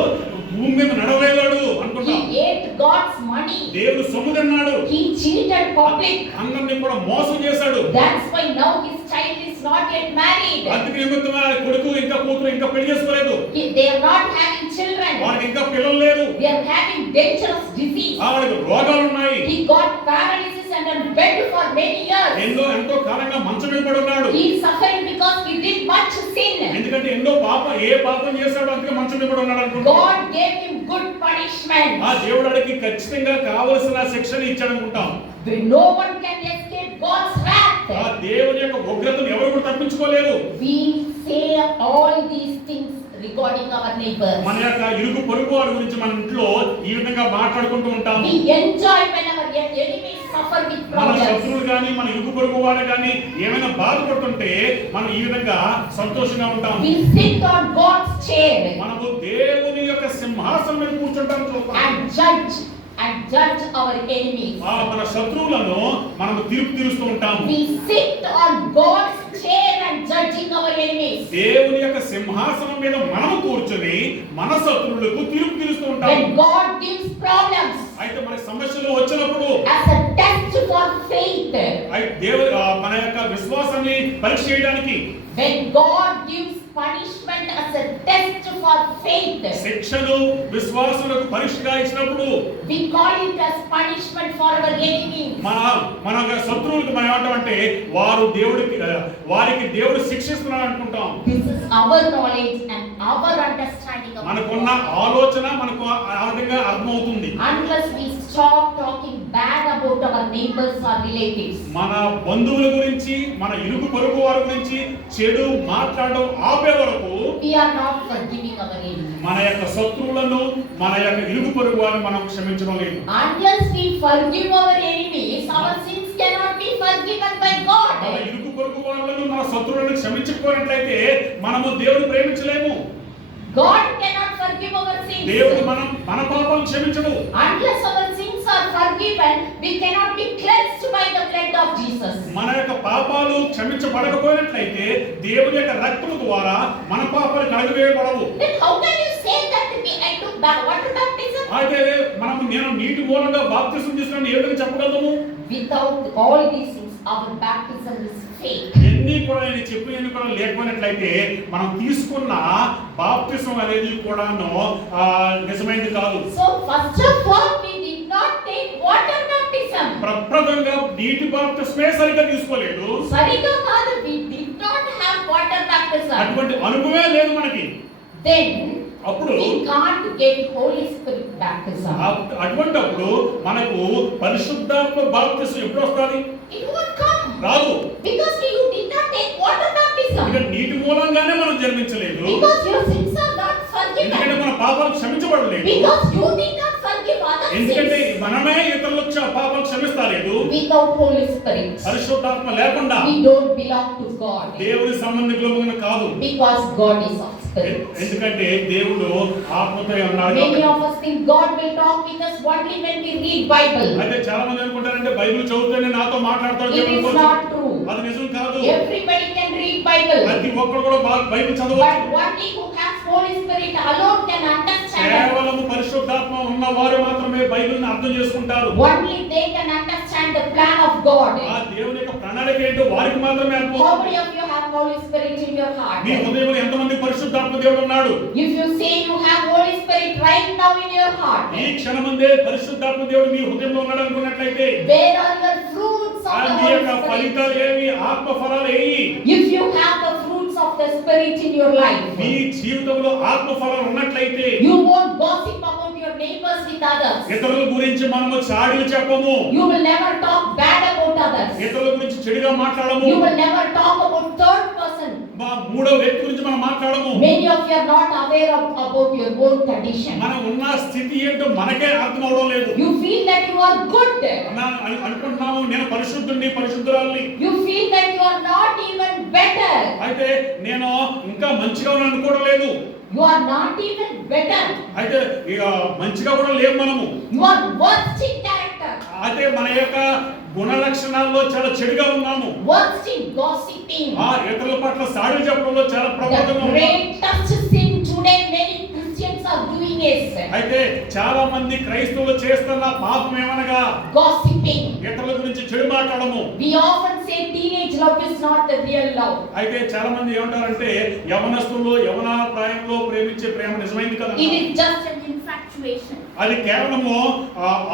భూమి మీద నడవలేవాడు అనుకుంటాం. He ate God's money. దేవుడు సొమ్ము తిన్నాడు. He cheated public. అందరిని కూడా మోసం చేశాడు. That's why now his child is not yet married. అందుకే నిమిత్తమా కొడుకు ఇంకా కూతురు ఇంకా పెళ్లి చేసుకోలేదు. They are not having children. వారికి ఇంకా పిల్లలు లేరు. They are having dangerous disease. వారికి రోగాలు ఉన్నాయి. He got paralysis and on bed for many years. ఎంతో కాలంగా మంచం మీద పడి ఉన్నాడు. He is suffering because he did much sin. ఎందుకంటే ఏ పాపం చేశాడో అందుకే మంచం మీద పడి ఉన్నాడు అనుకుంటా. God gave him good punishment. దేవుడు అడిగి ఖచ్చితంగా కావలసిన శిక్షను ఇచ్చాడు అనుకుంటాం. No one can escape God's wrath. దేవుని యొక్క ఉగ్రతను ఎవరు కూడా తప్పించుకోలేరు. We say all these things regarding our neighbors. మన యొక్క ఇరుగు పొరుగు వారి గురించి మన ఇంట్లో ఈ విధంగా మాట్లాడుకుంటూ ఉంటాం. We enjoy when our enemies suffer with మన problems. శత్రువులు గాని మన ఇరుగు పొరుగు వారు గాని ఏమైనా బాధపడుతుంటే మనం ఈ విధంగా సంతోషంగా ఉంటాం. We sit on God's chair మనము దేవుని యొక్క సింహాసనం మీద కూర్చుంటాం చూస్తాం. and judge our enemies. మన శత్రువులను మనం తీరుస్తూ ఉంటాం. We sit on God's chair and judging our enemies. దేవుని యొక్క సింహాసనం మీద మనం కూర్చొని మన శత్రువులకు తీరుస్తూ ఉంటాం. When God gives problems అయితే మన సమస్యలు వచ్చినప్పుడు as a test for faith. దేవుడు మన యొక్క విశ్వాసాన్ని పరీక్ష చేయడానికి When God gives punishment as a test for faith. శిక్షను విశ్వాసులకు పరీక్షగా ఇచ్చినప్పుడు We call it as punishment for our enemies. మన శత్రువులకు మనం ఏమంటామంటే వారికి దేవుడు శిక్షిస్తున్నాడు అనుకుంటాం. This is our knowledge and our understanding of మనకున్న ఆలోచన మనకు ఆ విధంగా అర్థమవుతుంది. Unless we stop talking bad about our neighbors or relatives. మన బంధువుల గురించి మన ఇరుగు పొరుగు వారి గురించి చెడు మాట్లాడడం ఆపే వరకు We are not forgiving our enemies. మన యొక్క శత్రువులను మన యొక్క ఇరుగు పొరుగు వారిని మనం క్షమించడం లేదు. Unless we forgive our enemies, our sins cannot be forgiven by God. మన ఇరుగు పొరుగు వారులను మన శత్రువులను క్షమించకపోయినట్లయితే మనము దేవుని ప్రేమించలేము. God cannot forgive our sins. దేవుడు మన పాపాలను క్షమించడు. Unless our sins are forgiven, we cannot be cleansed by the blood of Jesus. మన యొక్క పాపాలు క్షమించబడకపోయినట్లయితే దేవుని యొక్క రక్తము ద్వారా మన పాపాలు కడిగివేయబడవు. Then how can you say that I took water baptism? అయితే నేను నీటి మూలంగా బాప్తిసం తీసుకుని ఏ విధంగా చెప్పగలము? Without all these things, our baptism is fake. ఎన్ని కూడా నేను చెప్పినవి కూడా లేకపోయినట్లయితే మనం తీసుకున్న బాప్తిసం అనేది కూడాను నిజమైనది కాదు. So first of all, we did not take water baptism. ప్రప్రదంగా నీటి బాప్తిస్మే సరిగ్గా తీసుకోలేదు. సరిగ్గా కాదు, we did not have water baptism. అటువంటి అనుభవమే లేదు మనకి. Then అప్పుడు we can't get Holy Spirit baptism. అటువంటప్పుడు మనకు పరిశుద్ధాత్మ బాప్తిసం ఎప్పుడు వస్తుంది? It won't come. రాదు. Because you did not take water baptism. ఎందుకంటే నీటి మూలంగానే మనం జన్మించలేదు. Because your sins are not forgiven. ఎందుకంటే మన పాపాలు క్షమించబడలేదు. Because you did not forgive others' ఎందుకంటే sins. మనమే ఇతరుల పాపాలు క్షమిస్తలేదు. Without Holy Spirit, పరిశుద్ధాత్మ లేకుండా we don't belong to God. దేవుని సంబంధికులముగా కాదు. Because God is of spirit. ఎందుకంటే దేవుడు ఆత్మతో ఉన్నాడు. Many of us think God will talk with us only when we read Bible. అయితే చాలా మంది అనుకుంటారంటే బైబిల్ చదివితేనే నాతో మాట్లాడతాడు. It is not true. అది నిజం కాదు. Everybody can read Bible. ప్రతి ఒక్కరు కూడా బైబిల్ చదవచ్చు. But only who has Holy Spirit alone can understand. కేవలం పరిశుద్ధాత్మ ఉన్నవారు మాత్రమే బైబిల్ని అర్థం చేసుకుంటారు. Only they can understand the plan of God. ఆ దేవుని యొక్క ప్రణాళిక ఏంటో వారికి మాత్రమే అర్థం. How many of you have Holy Spirit in your heart? మీ హృదయంలో ఎంతమంది పరిశుద్ధాత్మ దేవుడు ఉన్నాడు? If you say you have Holy Spirit right now in your heart, ఈ క్షణమందే పరిశుద్ధాత్మ దేవుడు మీ హృదయంలో ఉన్నాడు అనుకున్నట్లయితే where are your ఫలితాలు ఏవి, ఆత్మ ఫలాలు ఏవి? If you have the fruits of the Spirit in your life, మీ జీవితంలో ఆత్మ ఫలాలు ఉన్నట్లయితే you won't gossip about your neighbors with others. ఇతరుల గురించి మనము చాడీలు చెప్పము, You will never talk bad about others. ఇతరుల గురించి చెడుగా మాట్లాడము, You will never talk about third person. మా మూడో వ్యక్తి గురించి మనం మాట్లాడము. Many of you are not aware about your own condition. మనం ఉన్న స్థితి ఏంటో మనకే అర్థం అవడం లేదు. You feel that you are good. అనుకుంటున్నాము నేను పరిశుద్ధుడిని, పరిశుద్ధురాలిని. You feel that you are not even better. అయితే నేను ఇంకా మంచిగా ఉన్నాను అనుకోవడం లేదు. You are not even better. అయితే ఇక మంచిగా కూడా లేవు మనము. You are worst in character. అయితే మన యొక్క గుణ లక్షణాల్లో చాలా చెడుగా ఉన్నాము. Worst in gossiping. ఇతరుల పట్ల సాడీలు చెప్పడంలో చాలా The ప్రమాదంగా ఉన్నాము. greatest sin today many Christians are doing is అయితే చాలా మంది క్రైస్తవులు చేస్తున్న పాపం ఏమనగా gossiping. ఇతరుల గురించి చెడు మాట్లాడము. We often say teenage love is not the real love. అయితే చాలా మంది ఏమంటారంటే యవనస్తులు యవన ప్రాయంలో ప్రేమించే ప్రేమ నిజమైంది కదా, It is just an infatuation. అది కేవలము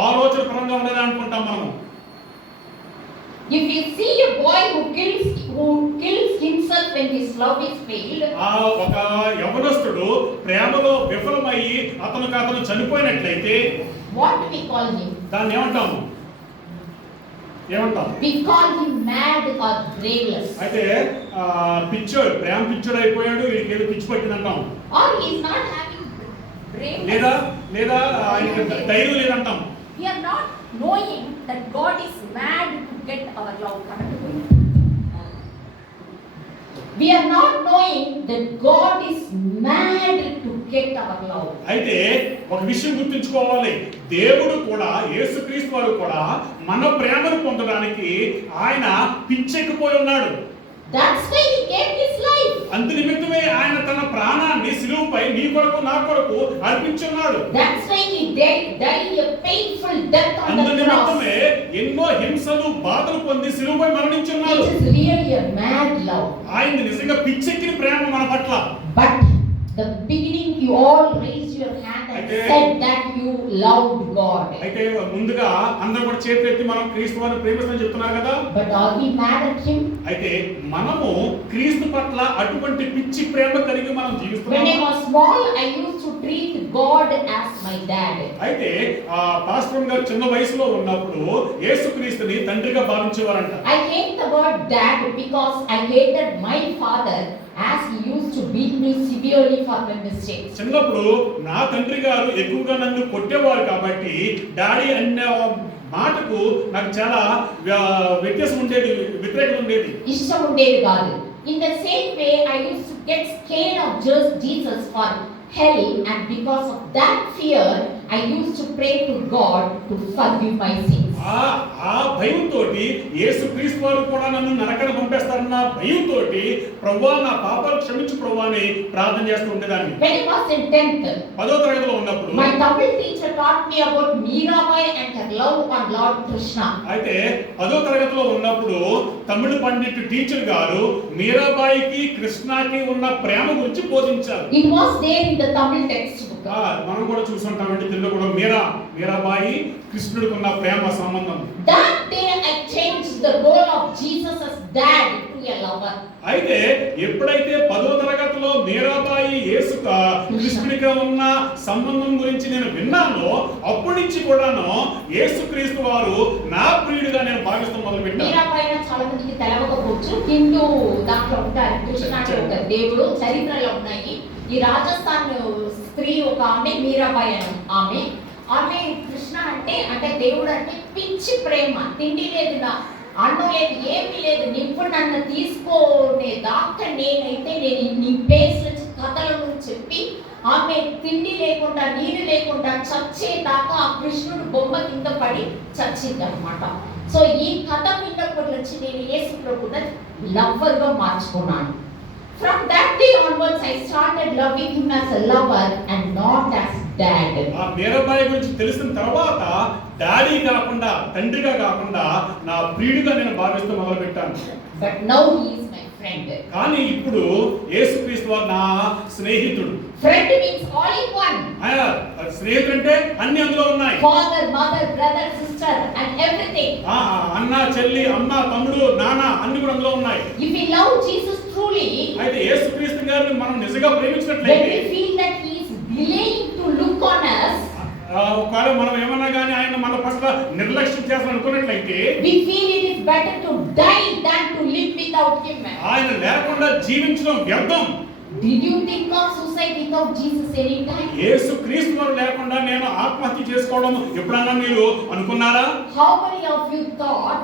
ఆలోచన పరంగా ఉన్నది అనుకుంటాం మనము. If you see a boy who kills himself when his love is failed, ఒక యవనస్తుడు ప్రేమలో విఫలమయ్యి అతను చనిపోయినట్లయితే what do we call him? దాన్ని ఏమంటాం? We call him mad or brainless. అయితే పిచ్చోడు, ప్రేమ పిచ్చోడు అయిపోయాడు, వీడికి ఏదో పిచ్చి పట్టిందంటాం. Or he is not having brain. లేదా ఆయనకి ధైర్యం లేదంటాం. We are not knowing that God is mad to get our love. We are not knowing that God is mad to get our love. అయితే ఒక విషయం గుర్తుంచుకోవాలి, దేవుడు కూడా యేసుక్రీస్తు వారు కూడా మన ప్రేమను పొందడానికి ఆయన పిచ్చెక్కిపోయి ఉన్నాడు. That's why he gave his life. అందు నిమిత్తమే ఆయన తన ప్రాణాన్ని సిలువపై నీ కొరకు నా కొరకు అర్పించున్నాడు. That's why he died a painful death on అందు the cross. నిమిత్తమే ఎన్నో హింసలు బాధలు పొంది సిలువపై మరణించున్నాడు. It is really a mad love. ఆయన నిజంగా పిచ్చెక్కిన ప్రేమ మన పట్ల. But the beginning you all raised your hand and said that you loved God. అయితే ముందుగా అందరూ కూడా చేతులెత్తి మనం క్రీస్తు వారిని ప్రేమిస్తామని చెప్తున్నారు కదా. But are we mad at him? అయితే మనము క్రీస్తు పట్ల అటువంటి పిచ్చి ప్రేమ కలిగి మనం When I జీవిస్తున్నాము. was small, I used to treat God as my dad. అయితే పాస్టర్ గారు చిన్న వయసులో ఉన్నప్పుడు యేసుక్రీస్తుని తండ్రిగా భావించేవారంట. I hate the word dad because I hated my father as he used to beat me severely for my mistakes. చిన్నప్పుడు నా తండ్రి గారు ఎక్కువగా నన్ను కొట్టేవారు కాబట్టి డాడీ అనే మాటకు నాకు చాలా వ్యత్యాసం ఉండేది, వ్యతిరేకత ఉండేది. ఇష్టం ఉండేది కాదు. In the same way, I used to get scared of just Jesus for hell, and because of that fear, I used to pray to God to forgive my sins. ఆ భయంతోటి యేసుక్రీస్తు వారు కూడా నన్ను నరకన పంపేస్తారన్న భయంతోటి ప్రభువా నా పాపాలు క్షమించు ప్రభువా అని ప్రార్థన చేస్తూ ఉండేదాన్ని. When I was in 10th, 10వ తరగతిలో ఉన్నప్పుడు my Tamil teacher taught me about Mirabai and her love on Lord Krishna. అయితే 10వ తరగతిలో ఉన్నప్పుడు తమిళ పండిట్ టీచర్ గారు మీరాబాయికి కృష్ణకి ఉన్న ప్రేమ గురించి బోధించారు. It was there in the Tamil textbook. మనం కూడా చూసుంటామండి, తెలుగులో కూడా మీరాబాయి కృష్ణుడికి ఉన్న ప్రేమ సంబంధం. That day I changed the role of Jesus as dad to a lover. అయితే ఎప్పుడైతే 10వ తరగతిలో మీరాబాయి కృష్ణుడిగా ఉన్న సంబంధం గురించి నేను విన్నానో అప్పటి నుంచి కూడాను యేసుక్రీస్తు వారు నా ప్రియుడిగా నేను భావిస్తాం మొదలు పెట్టాను. మీరాబాయి చాలా మందికి తెలవకపోవచ్చు, హిందూ దాంట్లో ఉంటారు, కృష్ణ అంటే ఒక దేవుడు చరిత్రలో ఉన్నాయి. ఈ రాజస్థాన్ స్త్రీ ఒక ఆమె మీరాబాయి అని ఆమె కృష్ణ అంటే దేవుడు అంటే పిచ్చి ప్రేమ. తిండి లేదు, నా అన్నం లేదు, ఏమీ లేదు, నిప్పు నన్ను తీసుకునే దాకా నేనైతే నీ ప్లేస్ నుంచి కథలను చెప్పి ఆమె తిండి లేకుండా నీరు లేకుండా చచ్చేదాకా ఆ కృష్ణుడు బొమ్మ కింద పడి చచ్చింది అనమాట. సో ఈ కథ విన్నప్పటి నుంచి నేను యేసు ప్రభువుని లవ్వర్ గా మార్చుకున్నాను. From that day onwards, I started loving him as a lover and not as dad. ఆ మీరాబాయి గురించి తెలిసిన తర్వాత డాడీ కాకుండా తండ్రిగా కాకుండా నా ప్రియుడిగా నేను భావిస్తూ మొదలు పెట్టాను. But now he is my friend. కానీ ఇప్పుడు యేసుక్రీస్తు వారు నా స్నేహితుడు. Friend means all in one. స్నేహితుడు అంటే అన్ని అందులో ఉన్నాయి. Father, mother, brother, sister and everything. అన్న అన్న చెల్లి అమ్మ తమ్ముడు నాన్న అన్ని కూడా అందులో ఉన్నాయి. If we love Jesus truly, అయితే యేసుక్రీస్తు గారిని మనం నిజంగా when ప్రేమించినట్లయితే we feel that he is delaying to look on us, ఒకవేళ మనం ఏమన్నా కానీ ఆయన మన పట్ల నిర్లక్ష్యం చేస్తాను అనుకున్నట్లయితే we feel it is better to die than to live without him. ఆయన లేకుండా జీవించడం వ్యర్థం. Did you think of suicide without Jesus any time? యేసుక్రీస్తు వారు లేకుండా నేను ఆత్మహత్య చేసుకోవడం ఎప్పుడన్నా మీరు అనుకున్నారా? How many of you thought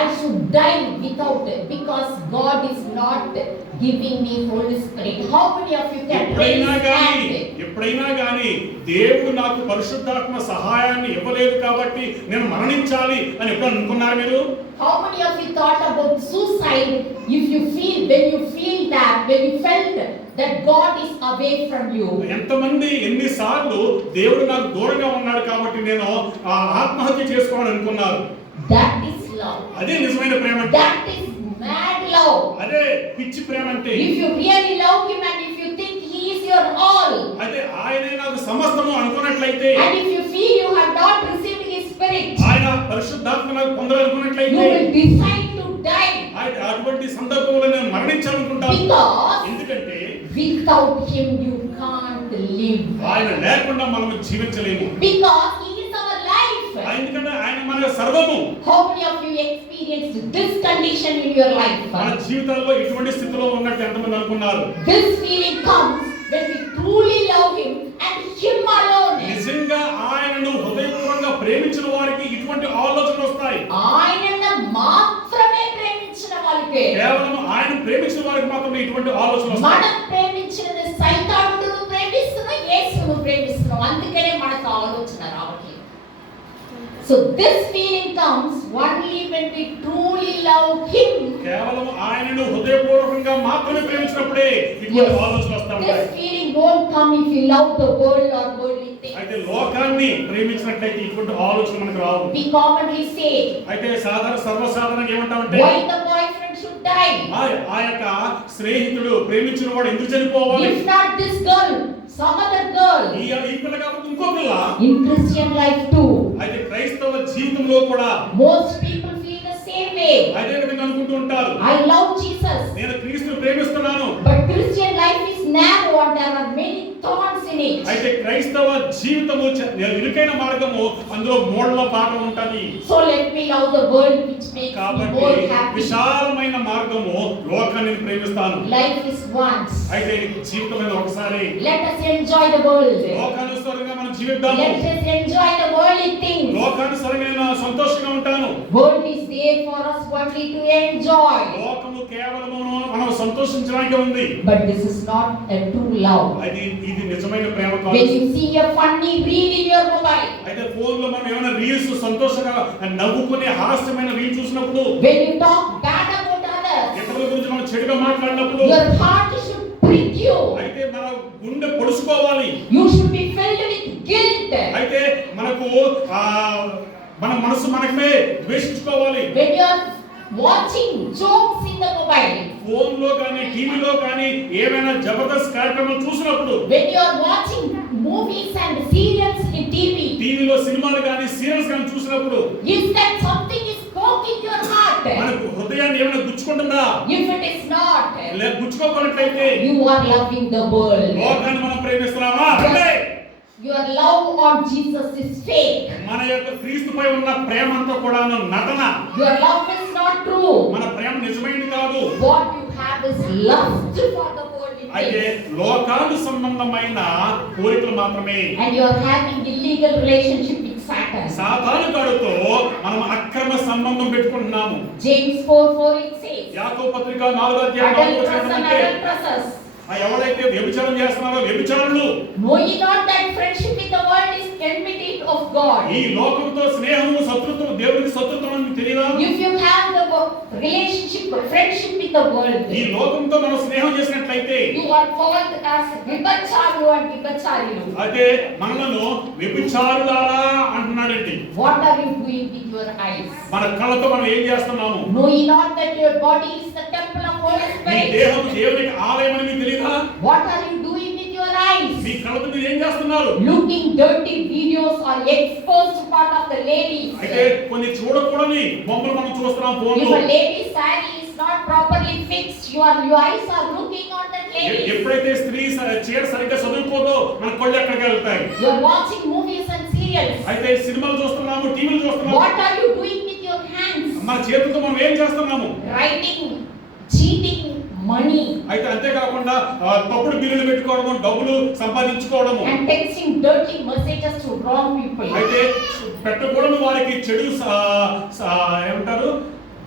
I should die without it because God is not giving me Holy Spirit? How many of you can raise hand? ఎప్పుడైనా కానీ దేవుడు నాకు పరిశుద్ధాత్మ సహాయాన్ని ఇవ్వలేదు కాబట్టి నేను మరణించాలి అని ఎప్పుడు అనుకున్నారు మీరు? How many of you thought about suicide if you feel, when you felt that God is away from you? ఎంతమంది ఎన్నిసార్లు దేవుడు నాకు దూరంగా ఉన్నాడు కాబట్టి నేను ఆత్మహత్య చేసుకోవాలని అనుకున్నారు? That is love. అదే నిజమైన ప్రేమ. That is mad love. అదే పిచ్చి ప్రేమ అంటే. If you really love him and if you think he is your all, అయితే ఆయనే నాకు సమస్తము అనుకున్నట్లయితే, and if you feel you have not received his spirit, ఆయన పరిశుద్ధాత్మ నాకు పొందాలనుకున్నట్లయితే, you will decide to die. అటువంటి సందర్భంలో నేను మరణించాలనుకుంటాను. Because ఎందుకంటే without him you can't live. ఆయన లేకుండా మనం జీవించలేము. Because he is our life. ఎందుకంటే ఆయన మన సర్వము. How many of you experienced this condition in your life? మన జీవితాల్లో ఇటువంటి స్థితిలో ఉన్నట్టు ఎంతమంది అనుకున్నారు? This feeling comes when we truly love him and him alone. నిజంగా ఆయనను హృదయపూర్వకంగా ప్రేమించిన వారికి ఇటువంటి ఆలోచనలు వస్తాయి. ఆయనను మాత్రమే ప్రేమించిన వాళ్ళకి, కేవలం ఆయన ప్రేమించిన వారికి మాత్రమే ఇటువంటి ఆలోచనలు వస్తాయి. మనం ప్రేమించినది సైతానుడును ప్రేమిస్తున్నాం, యేసును ప్రేమిస్తున్నాం, అందుకనే మనకు ఆలోచన రావట్లేదు. So this feeling comes only when we truly love him. కేవలం ఆయనను హృదయపూర్వకంగా మాత్రమే ప్రేమించినప్పుడే ఇటువంటి ఆలోచనలు వస్తాయి. This feeling won't come if you love the world or worldly things. అయితే లోకాన్ని ప్రేమించినట్లయితే ఇటువంటి ఆలోచన మనకు రావు. We commonly say, అయితే సర్వసాధారణంగా ఏమంటామంటే, why the boyfriend should die? ఆ యొక్క స్నేహితుడు ప్రేమించిన వాడు ఎందుకు చనిపోవాలి? If not this girl, some other girl. ఈ పిల్ల కాకపోతే ఇంకో పిల్ల. In Christian life too, అయితే క్రైస్తవ జీవితంలో కూడా most people feel the same way. అదే విధంగా అనుకుంటూ ఉంటారు. I love Jesus, నేను క్రీస్తుని ప్రేమిస్తున్నాను. but Christian life is narrow and there are many thorns in it. అయితే క్రైస్తవ జీవితము ఇరుకైన మార్గము, అందులో మూడల భాగం ఉంటది. So let me love the world which makes me కాబట్టి more happy. విశాలమైన మార్గము లోకాన్ని ప్రేమిస్తాను. Life is once. అయితే జీవితమైన ఒకసారి. Let us enjoy the world. లోకానుసారంగా మనం జీవిద్దాము. Let us enjoy the worldly things. లోకానుసారంగా నేను సంతోషంగా ఉంటాను. World is there for us only to enjoy. లోకము కేవలము మనం సంతోషించడానికి ఉంది. But this is not a true love. ఇది నిజమైన ప్రేమ కాదు. When you see a funny reel in your mobile, అయితే ఫోన్ లో మనం ఏమైనా రీల్స్ సంతోషంగా నవ్వుకునే హాస్యమైన రీల్ చూసినప్పుడు, when you talk bad about others, ఇతరుల గురించి మనం చెడుగా మాట్లాడినప్పుడు, your heart should prick you. అయితే మన గుండె పొడుచుకోవాలి. You should be filled with guilt. అయితే మనకు మన మనసు మనమే ద్వేషించుకోవాలి. When you are watching jokes in the mobile, phone లో కానీ టీవీలో కానీ ఏమైనా జబర్దస్త్ కార్యక్రమాలు చూసినప్పుడు, when you are watching movies and serials in TV, టీవీలో సినిమాలు కానీ సీరియల్స్ కానీ చూసినప్పుడు, is that something is poking your heart? మనకు హృదయాన్ని ఏమైనా గుచ్చుకుంటుందా? If it is not, గుచ్చుకోకపోయినట్లయితే you are loving the world. లోకాన్ని మనం ప్రేమిస్తున్నామా? అంటే your love on Jesus is fake. మన యొక్క క్రీస్తుపై ఉన్న ప్రేమ అంతా కూడా నటన. Your love is not true. మన ప్రేమ నిజమైనది కాదు. What you have is lust for the worldly అయితే things. లోకాను సంబంధమైన కోరికలు మాత్రమే. And you are having illegal relationship with Satan. సాతాను గాడితో మనం అక్రమ సంబంధం పెట్టుకుంటున్నాము. James 4:4 it says, యాకోబు పత్రిక 4వ అధ్యాయం 4వ వచనం అంటే, adulterers, ఎవరైతే వ్యభిచారం చేస్తున్నారో వ్యభిచారులు, know ye not that friendship with the world is enmity of God? ఈ లోకంతో స్నేహము శత్రుత్వం, దేవునికి శత్రుత్వం అని తెలియదా? If you have the relationship or friendship with the world, ఈ లోకంతో మనం స్నేహం చేసినట్లయితే you are called as vibhacharu and vibhacharilu. అయితే మనలను వ్యభిచారులారా అంటున్నాడండి. What are you doing with your eyes? మన కళ్ళతో మనం ఏం చేస్తున్నాము? Know ye not that your body is the temple of Holy me Spirit? దేహం దేవునికి ఆలయం అని మీకు తెలియదా? What are you doing with your eyes? మీ కళ్ళతో మీరు ఏం చేస్తున్నారు? Looking dirty videos or exposed part of the ladies. అయితే కొన్ని చూడకూడని చూడాలని బొమ్మలు మనం చూస్తున్నాం If ఫోన్లో. a lady's saree is not properly fixed, your eyes are looking on that lady. ఎప్పుడైతే స్త్రీ చీర సరిగ్గా చదువుకోదో మన కళ్ళు ఎక్కడికి వెళ్తాయి. You are watching movies and serials. అయితే సినిమాలు చూస్తున్నాము, టీవీలు చూస్తున్నాము. What are you doing with your hands? మన చేతులతో మనం ఏం చేస్తున్నాము? Writing, cheating, money, అయితే అంతేకాకుండా తప్పుడు బిల్లులు పెట్టుకోవడము, డబ్బులు సంపాదించుకోవడము, and texting dirty messages to wrong people. అయితే పెట్టకూడని వారికి చెడు ఏమంటారు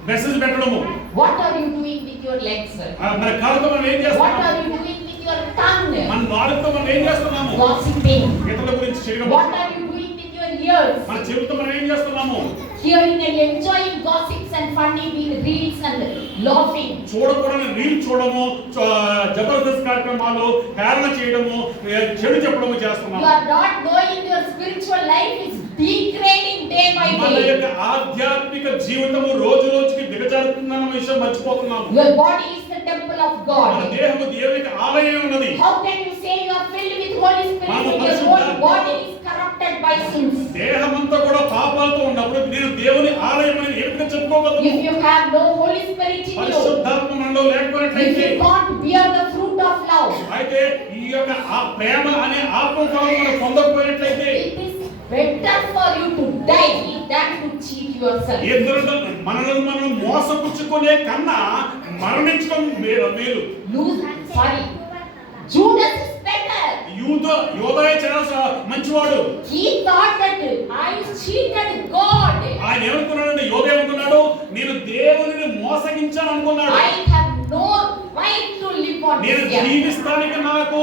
మెసేజ్ పెట్టడము. What are you doing with your legs? మన కాళ్ళతో మనం ఏం What చేస్తున్నాము? are you doing with your tongue? మన నాలుగుతో మనం ఏం చేస్తున్నాము? Gossiping. ఇతరుల గురించి చెడుగా What are you doing with your ears? మన చెవులతో మనం ఏం చేస్తున్నాము? Hearing and enjoying gossips and funny reels and laughing. చూడకూడని రీల్ చూడము, జబర్దస్త్ కార్యక్రమాలు, హేళన చేయడము, చెడు చెప్పడము You చేస్తున్నాము. are not knowing your spiritual life is degrading day by మన day. యొక్క ఆధ్యాత్మిక జీవితము రోజు రోజుకి దిగజారుతుందన్న విషయం మర్చిపోతున్నాము. Your body is the temple of మన God. దేహము దేవునికి ఆలయం ఉన్నది. How can you say you are filled with Holy Spirit if your whole body is corrupted by sins? దేహమంతా కూడా పాపాలతో ఉన్నప్పుడు నేను దేవుని ఆలయం అని ఏ విధంగా చెప్పుకోగలను? If you have no Holy Spirit in you, పరిశుద్ధాత్మ మనలో if లేకపోయినట్లయితే, you can't bear the fruit of love, అయితే ఈ యొక్క ఆ ప్రేమ అనే ఆత్మఫలం మనం పొందకపోయినట్లయితే, it is better for you to die than to cheat yourself. ఇద్దరు మనల్ని మనం మోసపుచ్చుకునే కన్నా మరణించడం మేలు. Judas is better. యోదాయ చాలా మంచివాడు. He thought that I cheated God. ఆయన ఏమనుకున్నాడు? యోదాయ అనుకున్నాడు, నేను దేవునిని మోసగించాను అనుకున్నాడు. I have no right to live on నేను this earth. జీవిస్తానికి నాకు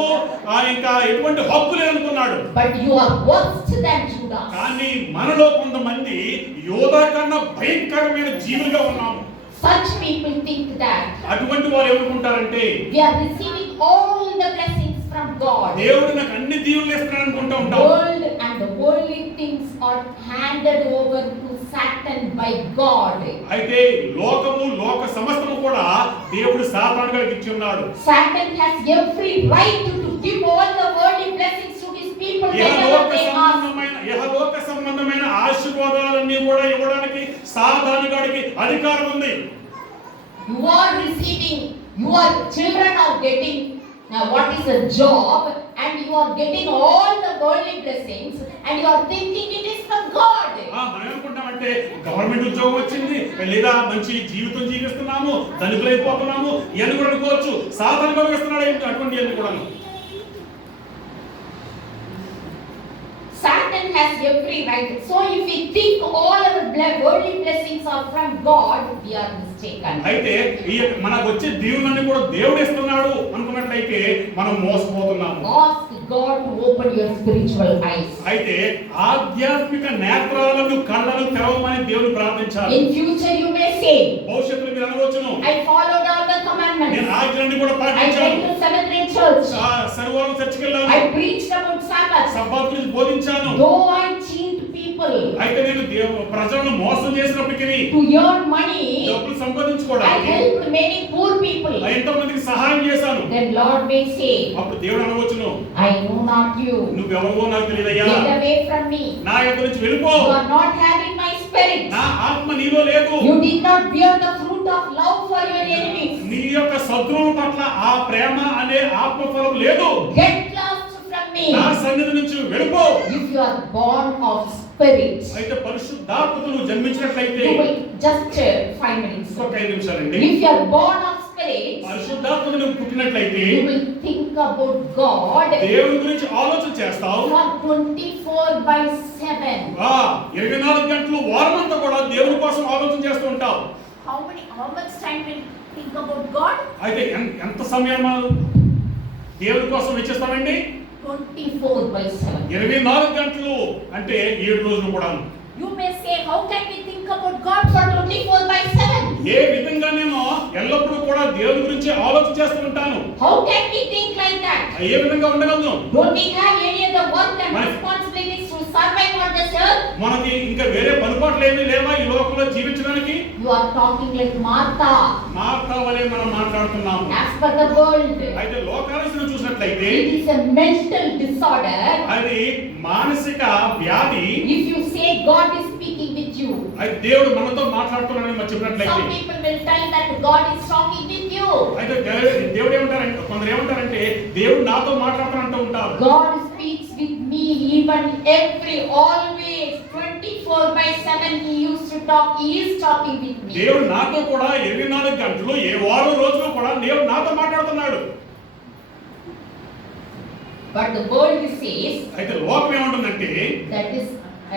ఇంకా ఎటువంటి హక్కు లేదనుకున్నాడు. But you are worse than Judas. కానీ మనలో కొంతమంది యోధా కన్నా భయంకరమైన జీవులుగా ఉన్నాము. Such people think that అటువంటి వారు ఏమనుకుంటారంటే, we are receiving all the blessings from God. దేవుడు నాకు అన్ని దీవులు ఇస్తున్నాడు అనుకుంటూ ఉంటాం. World and the worldly things are handed over to Satan by God. అయితే లోకము లోక సమస్తము కూడా దేవుడు సాతానుగాడికి ఇచ్చి ఉన్నాడు. Satan has every right to give all the worldly blessings to his people whenever they ask. యెహోలోక సంబంధమైన ఆశీర్వాదాలన్నీ కూడా ఇవ్వడానికి సాతానుగాడికి అధికారం ఉంది. You are receiving, your children are getting what is a job, and you are getting all the worldly blessings, and you are thinking it is from God. మనం ఏమనుకుంటామంటే government ఉద్యోగం వచ్చింది, లేదా మంచి జీవితం జీవిస్తున్నాము, ధనికులైపోతున్నాము ఇవన్నీ కూడా అనుకోవచ్చు. సాతానుగాడు ఇస్తున్నాడు అటువంటి అన్ని కూడా. Satan has every right. So if we think all our worldly blessings are from God, we are mistaken. అయితే ఈ మనకు వచ్చే దీవులన్నీ కూడా దేవుడు ఇస్తున్నాడు అనుకున్నట్లయితే మనం మోసపోతున్నాము. Ask God to open your spiritual eyes. అయితే ఆధ్యాత్మిక నేత్రాలను కళ్ళను తెరవమని దేవుని ప్రార్థించాలి. In future you may say, భవిష్యత్తులో మీరు అనవచ్చును, I followed all the commandments. నేను ఆజ్ఞలన్నీ కూడా I పాటించాను. went to seventh day church. శనివారం చర్చికి వెళ్ళాను. I preached about Sabbath. Sabbath గురించి బోధించాను. Though I cheat people అయితే నేను ప్రజలను మోసం చేసినప్పటికీ, to earn money, డబ్బులు I సంపాదించుకోవడానికి helped many poor people. ఎంతో మందికి సహాయం చేశాను. Then Lord may say, అప్పుడు దేవుడు అనవచ్చును, I know not you. నువ్వెవరో నాకు తెలియదయ్యా, Get away from me. నా యొక్క నుంచి వెళ్ళిపో. You are not having my spirit. నా ఆత్మ నీలో లేదు. You did not bear the fruit of love for your enemies. నీ యొక్క శత్రువుల పట్ల ఆ ప్రేమ అనే ఆత్మఫలం లేదు. Get lost from me. నా సన్నిధి నుంచి వెళ్ళిపో. If you are born of spirit, అయితే పరిశుద్ధాత్మతో నువ్వు జన్మించినట్లయితే, you will just 5 minutes. ఒక 5 నిమిషాలండి. If you are born of spirit, పరిశుద్ధాత్మతో నువ్వు పుట్టినట్లయితే you will think about God దేవుని గురించి ఆలోచన చేస్తావు. for 24/7. 24 గంటలు వారమంతా కూడా దేవుని కోసం ఆలోచన చేస్తూ ఉంటావు. How much time will you think about God? అయితే ఎంత సమయం మనం దేవుని కోసం వెచ్చిస్తామండి? 24/7. 24 గంటలు అంటే 7 రోజులు కూడా. You may say, how can we think about God for 24/7? ఏ విధంగా నేను ఎల్లప్పుడూ కూడా దేవుని గురించి ఆలోచన చేస్తూ ఉంటాను? How can we think like that? ఏ విధంగా ఉండగలను? Don't we have any other work and responsibilities to survive on this earth? మనకి ఇంకా వేరే పనిపాట్లు ఏమీ లేవా ఈ లోకంలో జీవించడానికి? You are talking like Martha. Martha వలె మనం మాట్లాడుతున్నాము. As per the world, అయితే లోకాలను చూసినట్లయితే it is a mental disorder. అది మానసిక వ్యాధి. If you say God is speaking with you, అయితే దేవుడు మనతో మాట్లాడుతున్నాడని మనం చెప్పినట్లయితే, some people will tell that God is talking with you. అయితే దేవుడు ఏమంటారంటే, కొందరు ఏమంటారంటే దేవుడు నాతో మాట్లాడుతానంటూ ఉంటారు. God speaks with me even always 24/7. He used to talk. He is talking with me. దేవుడు నాతో కూడా 24 గంటలు ఏ వారం రోజులు కూడా దేవుడు నాతో మాట్లాడుతున్నాడు. But the world says అయితే లోకం ఏమంటుందంటే that is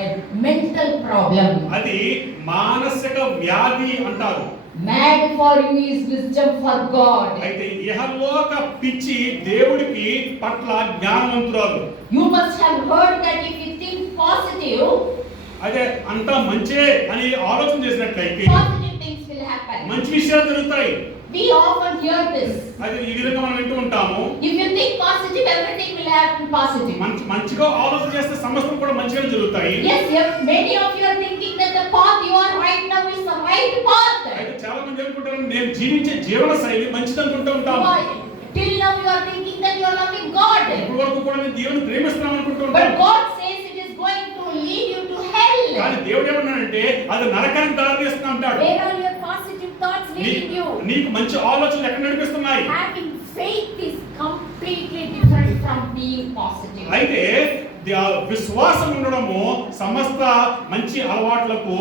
a mental problem. అది మానసిక వ్యాధి అంటారు. Mad for you is wisdom for God. అయితే ఇహలోక పిచ్చి దేవుడికి పట్ల జ్ఞానవంతురాలు. You must have heard that if you think positive, అదే అంతా మంచే అని ఆలోచన చేసినట్లయితే positive things will happen. మంచి విషయాలు జరుగుతాయి. We often hear this. అది ఈ విధంగా మనం వింటూ ఉంటాము. If you think positive, everything will happen positive. మంచిగా ఆలోచన చేస్తే సమస్తం కూడా మంచిగా జరుగుతాయి. Yes, many of you are thinking that the path you are right now is the right path. అయితే చాలా మంది అనుకుంటారు నేను జీవించే జీవన శైలి మంచిది అనుకుంటూ ఉంటాము. Till now you are thinking that you are loving God. ఇప్పుడు వరకు కూడా నేను దేవుని ప్రేమిస్తున్నాను అనుకుంటూ But ఉంటాను. God says it is going to lead you to hell. కానీ దేవుడు ఏమన్నాడంటే అది నరకానికి దారితీస్తుంది అంటాడు. Where are your positive thoughts leading you? నీకు మంచి ఆలోచనలు ఎక్కడ నడిపిస్తున్నాయి? Having faith is completely different from being positive. అయితే విశ్వాసం ఉండడము సమస్త మంచి అలవాట్లకు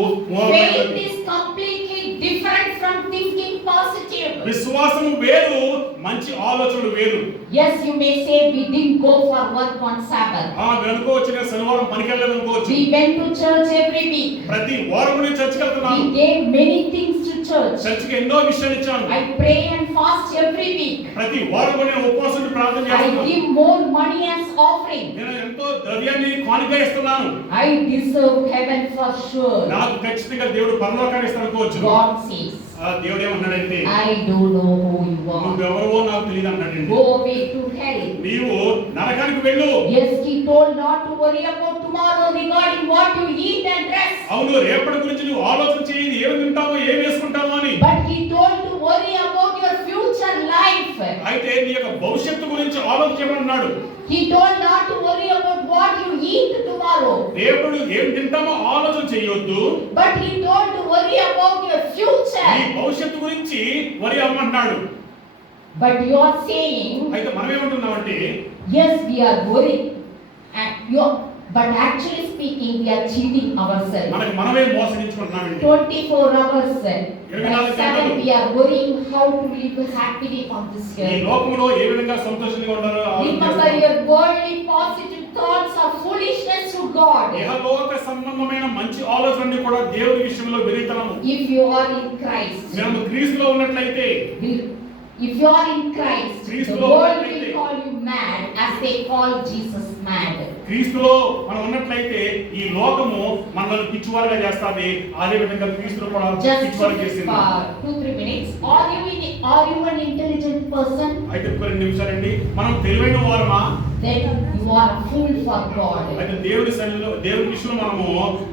Faith is completely different from thinking positive. విశ్వాసము వేరు, మంచి ఆలోచనలు వేరు. Yes, you may say we didn't go for work on Sabbath. వెనుకోవచ్చు, నేను శనివారం పనికి వెళ్ళలేదు అనుకోవచ్చు. We went to church every week. ప్రతి వారం నేను చర్చికి వెళ్తున్నాను. We gave many things to church. చర్చికి ఎన్నో విషయాలు ఇచ్చాను. I pray and fast every week. ప్రతి వారం కూడా నేను ఉపవాసం ప్రార్థన I చేస్తున్నాను. give more money as offering. నేను ఎంతో ద్రవ్యాన్ని కానుకగా ఇస్తున్నాను. I deserve heaven for sure. నాకు ఖచ్చితంగా దేవుడు పరలోకాన్ని ఇస్తాడు అనుకోవచ్చు. God says, దేవుడు ఏమన్నాడంటే I don't know who you are. నువ్వెవరో నాకు తెలియదు అన్నాడండి. Go away to hell. నీవు నరకానికి వెళ్ళు. Yes, he told not to worry about tomorrow regarding what you eat and dress. అవును, రేపటి గురించి నువ్వు ఆలోచన చేయి, ఏమి తింటావో ఏం వేసుకుంటావో అని. But he told to worry about your future life. అయితే నీ యొక్క భవిష్యత్తు గురించి ఆలోచన చేయమన్నాడు. He told not to worry about what you eat tomorrow. రేపటి ఏం తింటామో ఆలోచన చేయొద్దు. But he told to worry about your future. నీ భవిష్యత్తు గురించి వరి అవ్వమన్నాడు. But you are saying, అయితే మనం ఏమంటున్నామంటే yes, we are worried. But actually speaking, we are cheating ourselves. మనకి మనమే మోసగించుకుంటున్నామండి. 24 hours, 24 7 we are worrying how to live happily on this ఈ earth. లోకంలో ఏ విధంగా సంతోషంగా ఉండాలో Remember, your worldly positive thoughts are foolishness to God. ఇహలోక సంబంధమైన మంచి ఆలోచనని కూడా దేవుని విషయంలో వెరితనము. If you are in Christ, మనం క్రీస్తులో ఉన్నట్లయితే, if you are in Christ, the world will call you mad as they call Jesus mad. క్రీస్తులో మనం ఉన్నట్లయితే ఈ లోకము మనల్ని పిచ్చివారుగా చేస్తుంది. అదే విధంగా క్రీస్తులో కూడా Just పిచ్చివారు చేసింది. 2-3 minutes. Are you an intelligent person? అయితే 2 నిమిషాలండి. మనం తెలివైన వారమా? Then you are a fool for God. అయితే దేవుని సన్నిధిలో దేవుని విషయంలో మనము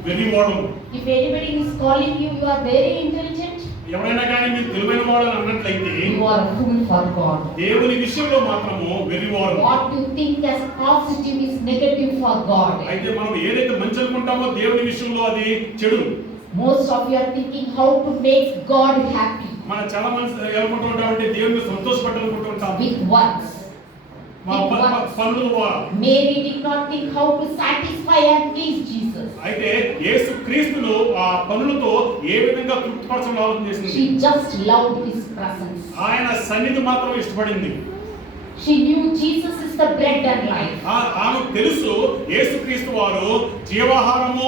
వెలివాడము. If anybody is calling you, you are very intelligent. ఎవరైనా కానీ మీరు తెలివైన వాడు అన్నట్లయితే You are a fool for God. దేవుని విషయంలో మాత్రము వెలివాడు. What you think as positive is negative for God. అయితే మనం ఏదైతే మంచి అనుకుంటామో దేవుని విషయంలో అది చెడు. Most of you are thinking how to make God happy. మనం చాలా మంది అనుకుంటూ ఉంటామంటే దేవుని సంతోషపెట్టాలనుకుంటూ ఉంటాం. With works. పనుల ద్వారా. Mary did not think how to satisfy and please Jesus. అయితే యేసు క్రీస్తును ఆ పనులతో ఏ విధంగా తృప్తిపరచాలని ఆలోచన చేసింది. She just loved his presence. ఆయన సన్నిధి మాత్రం ఇష్టపడింది. She knew Jesus is the bread and life. ఆమె తెలుసు యేసు క్రీస్తు వారు జీవాహారము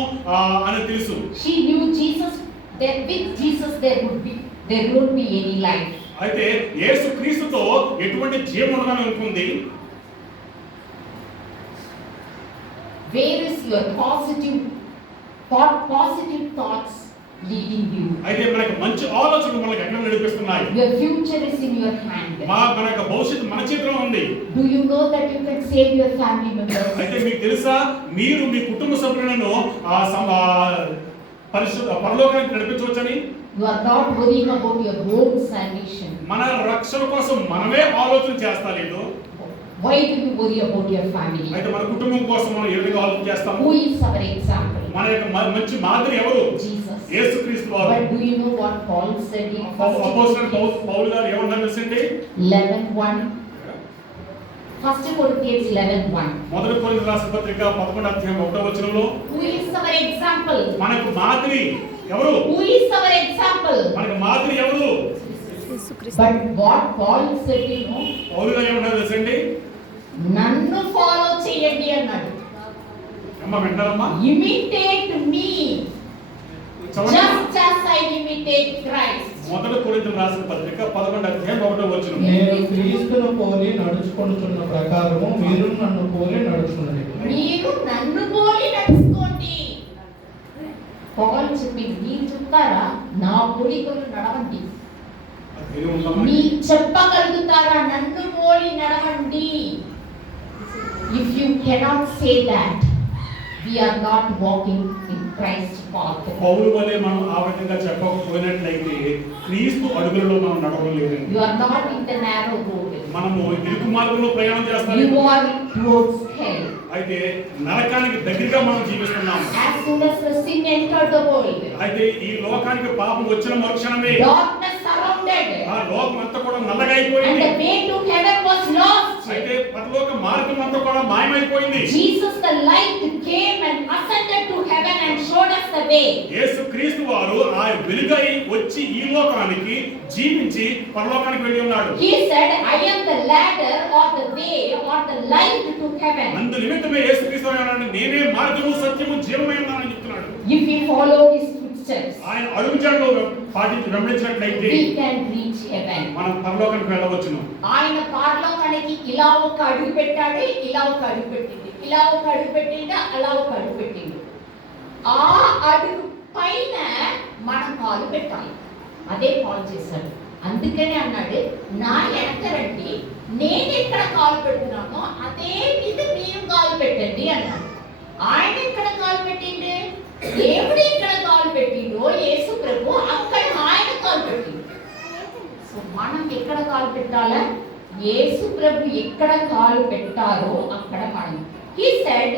అని తెలుసు. She knew Jesus, that with Jesus there won't be any life. అయితే యేసు క్రీస్తుతో ఎటువంటి జీవం ఉండాలని అనుకుంది. Where is your positive thoughts leading you. అయితే మనకి మంచి ఆలోచనలు మనకి ఎక్కడ నడిపిస్తున్నాయి. Your future is in your hand. మన యొక్క భవిష్యత్తు మన చేతిలో ఉంది. Do you know that you can save your family members? అయితే మీకు తెలుసా, మీరు మీ కుటుంబ సభ్యులను పరిశుద్ధ పరలోకానికి నడిపించవచ్చని. You are not worrying about your own salvation. మన రక్షణ కోసం మనమే ఆలోచన చేస్తాలేదు. Why do you worry about your family? అయితే మన కుటుంబం కోసం మనం ఏ విధంగా ఆలోచన చేస్తాము? Who is our example? మన యొక్క మంచి మాదిరి ఎవరు? Jesus. యేసుక్రీస్తు వారు. But do you know what Paul said in అపోస్తలుడైన పౌలు గారు ఏమన్నారు తెలుసండి? 11:1. 1 Corinthians 11:1. మొదటి కొరింథీయులకు రాసిన పత్రిక 11వ అధ్యాయం 1వ వచనంలో Who is our example? మనకు మాదిరి ఎవరు? Who is our example? మనకు మాదిరి ఎవరు? But what Paul said, you know, పౌలు గారు ఏమన్నారు తెలుసండి? నన్ను ఫాలో చేయండి అన్నాడు. అమ్మ వింటారమ్మా? Imitate me చదవండి. just as I imitate Christ. మొదటి కొరింథీయులకు రాసిన పత్రిక 11వ అధ్యాయం 1వ వచనం. నేను క్రీస్తును పోలి నడుచుకొనుచున్న ప్రకారము మీరు నన్ను పోలి నడుచుకున్నది. మీరు నన్ను పోలి నడుచుకోండి. పౌలు చెప్పింది, మీరు చెప్తారా నా పోలికలు నడవండి. ఇది ఉందమ్మా. మీరు చెప్పగలుగుతారా నన్ను పోలి నడవండి? If you cannot say that, we are not walking in Christ's path. పౌలు వలె మనం ఆ విధంగా చెప్పకపోయినట్లయితే క్రీస్తు అడుగులలో మనం నడవలేము. You are not in the narrow road. మనము ఇరుకు మార్గంలో ప్రయాణం You చేస్తాము. are towards hell. అయితే నరకానికి దగ్గరగా మనం జీవిస్తున్నాము. As soon as the sin entered the world, అయితే ఈ లోకానికి పాపం వచ్చిన మరుక్షణమే darkness surrounded, ఆ లోకం అంతా కూడా నల్లగా and అయిపోయింది. the way to heaven was lost. అయితే పరలోక మార్గం అంతా కూడా మాయమైపోయింది. Jesus the light came and ascended to heaven and showed us the way. యేసు క్రీస్తు వారు ఆ వెలుగై వచ్చి ఈ లోకానికి జీవించి పరలోకానికి వెళ్ళి ఉన్నాడు. He said, I am the ladder or the way or the light to heaven. అందు నిమిత్తమే యేసు క్రీస్తు అన్నాడు, నేనే మార్గము సత్యము జీవమై ఉన్నానని చెప్తున్నాడు. If we follow his footsteps, ఆయన అడుగుజాడలో వెంబడించినట్లయితే we can reach heaven. మనం పరలోకానికి వెళ్ళవచ్చును. ఆయన పరలోకానికి ఇలా ఒక అడుగు పెట్టాడు, ఇలా ఒక అడుగు పెట్టింది, ఇలా ఒక అడుగు పెట్టిండు, అలా ఒక అడుగు పెట్టిండు. ఆ అడుగు పైన మనం కాలు పెట్టాలి. అదే కాల్ చేశాడు. అందుకనే అన్నాడు, నా వెనక రండి, నేను ఎక్కడ కాలు పెడుతున్నానో అదే మీద మీరు కాలు పెట్టండి అన్నాడు. ఆయన ఎక్కడ కాలు పెట్టిండు? దేవుడు ఎక్కడ కాలు పెట్టిండో యేసు ప్రభు అక్కడ ఆయన కాలు పెట్టిండు. సో మనం ఎక్కడ కాలు పెట్టాలా? యేసు ప్రభు ఎక్కడ కాలు పెట్టారో అక్కడ మనం. He said,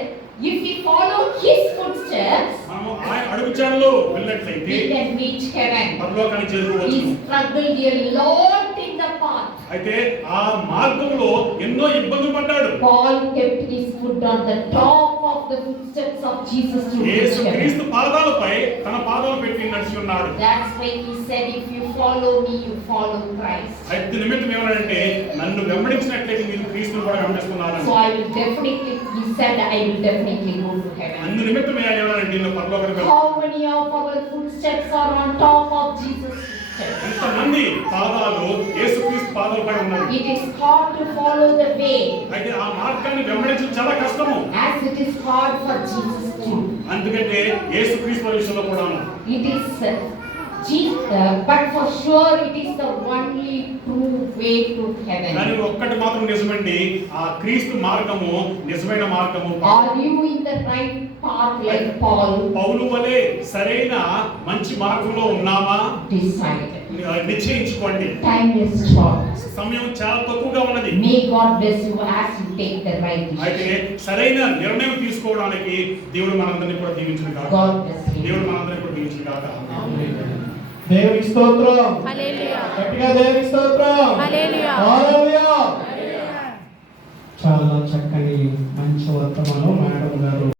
if we follow his footsteps, మనము ఆయన అడుగుజాడలో వెళ్ళినట్లయితే we can reach heaven. పరలోకానికి చేరుకోవచ్చు. He struggled a lot in the path. అయితే ఆ మార్గంలో ఎన్నో ఇబ్బందులు పడ్డాడు. Paul kept his foot on the top of the footsteps of Jesus to reach Yesu heaven. క్రీస్తు పాదాలపై తన పాదాలు పెట్టి నడిచి ఉన్నాడు. That's why he said, if you follow me, you follow Christ. అయితే నిమిత్తం ఏమన్నాడంటే, నన్ను వెంబడించినట్లయితే మీరు క్రీస్తును కూడా వెంబడిస్తున్నారని. So I will definitely, he said, I will definitely go to heaven. అందు నిమిత్తం ఏమన్నాడంటే, నేను పరలోకానికి వెళ్తాను. How many of our footsteps are on top of Jesus' footsteps? ఎంతమంది పాదాలు యేసుక్రీస్తు పాదాలపై ఉన్నాయి. It is hard to follow the way, అయితే ఆ మార్గాన్ని వెంబడించడం చాలా కష్టము. as it is hard for Jesus too. అందుకంటే యేసుక్రీస్తు విషయంలో కూడా It is but for sure it is the only true way to heaven. కానీ ఒక్కటి మాత్రం నిజమండి, ఆ క్రీస్తు మార్గము నిజమైన మార్గము. Are you in the right path like Paul? పౌలు వలె సరైన మంచి మార్గంలో ఉన్నామా? Decide. నిశ్చయించుకోండి. Time is short. సమయం చాలా తక్కువగా ఉన్నది. May God bless you as you take the right అయితే decision. సరైన నిర్ణయం తీసుకోవడానికి దేవుడు మనందరినీ కూడా దీవించును గాక. God bless you. దేవుడు మనందరినీ కూడా దీవించును గాక. దేవునికి స్తోత్రం. హల్లెలూయా. గట్టిగా దేవునికి స్తోత్రం. హల్లెలూయా. హల్లెలూయా. చాలా చక్కని మంచి వర్తమానం మేడం గారు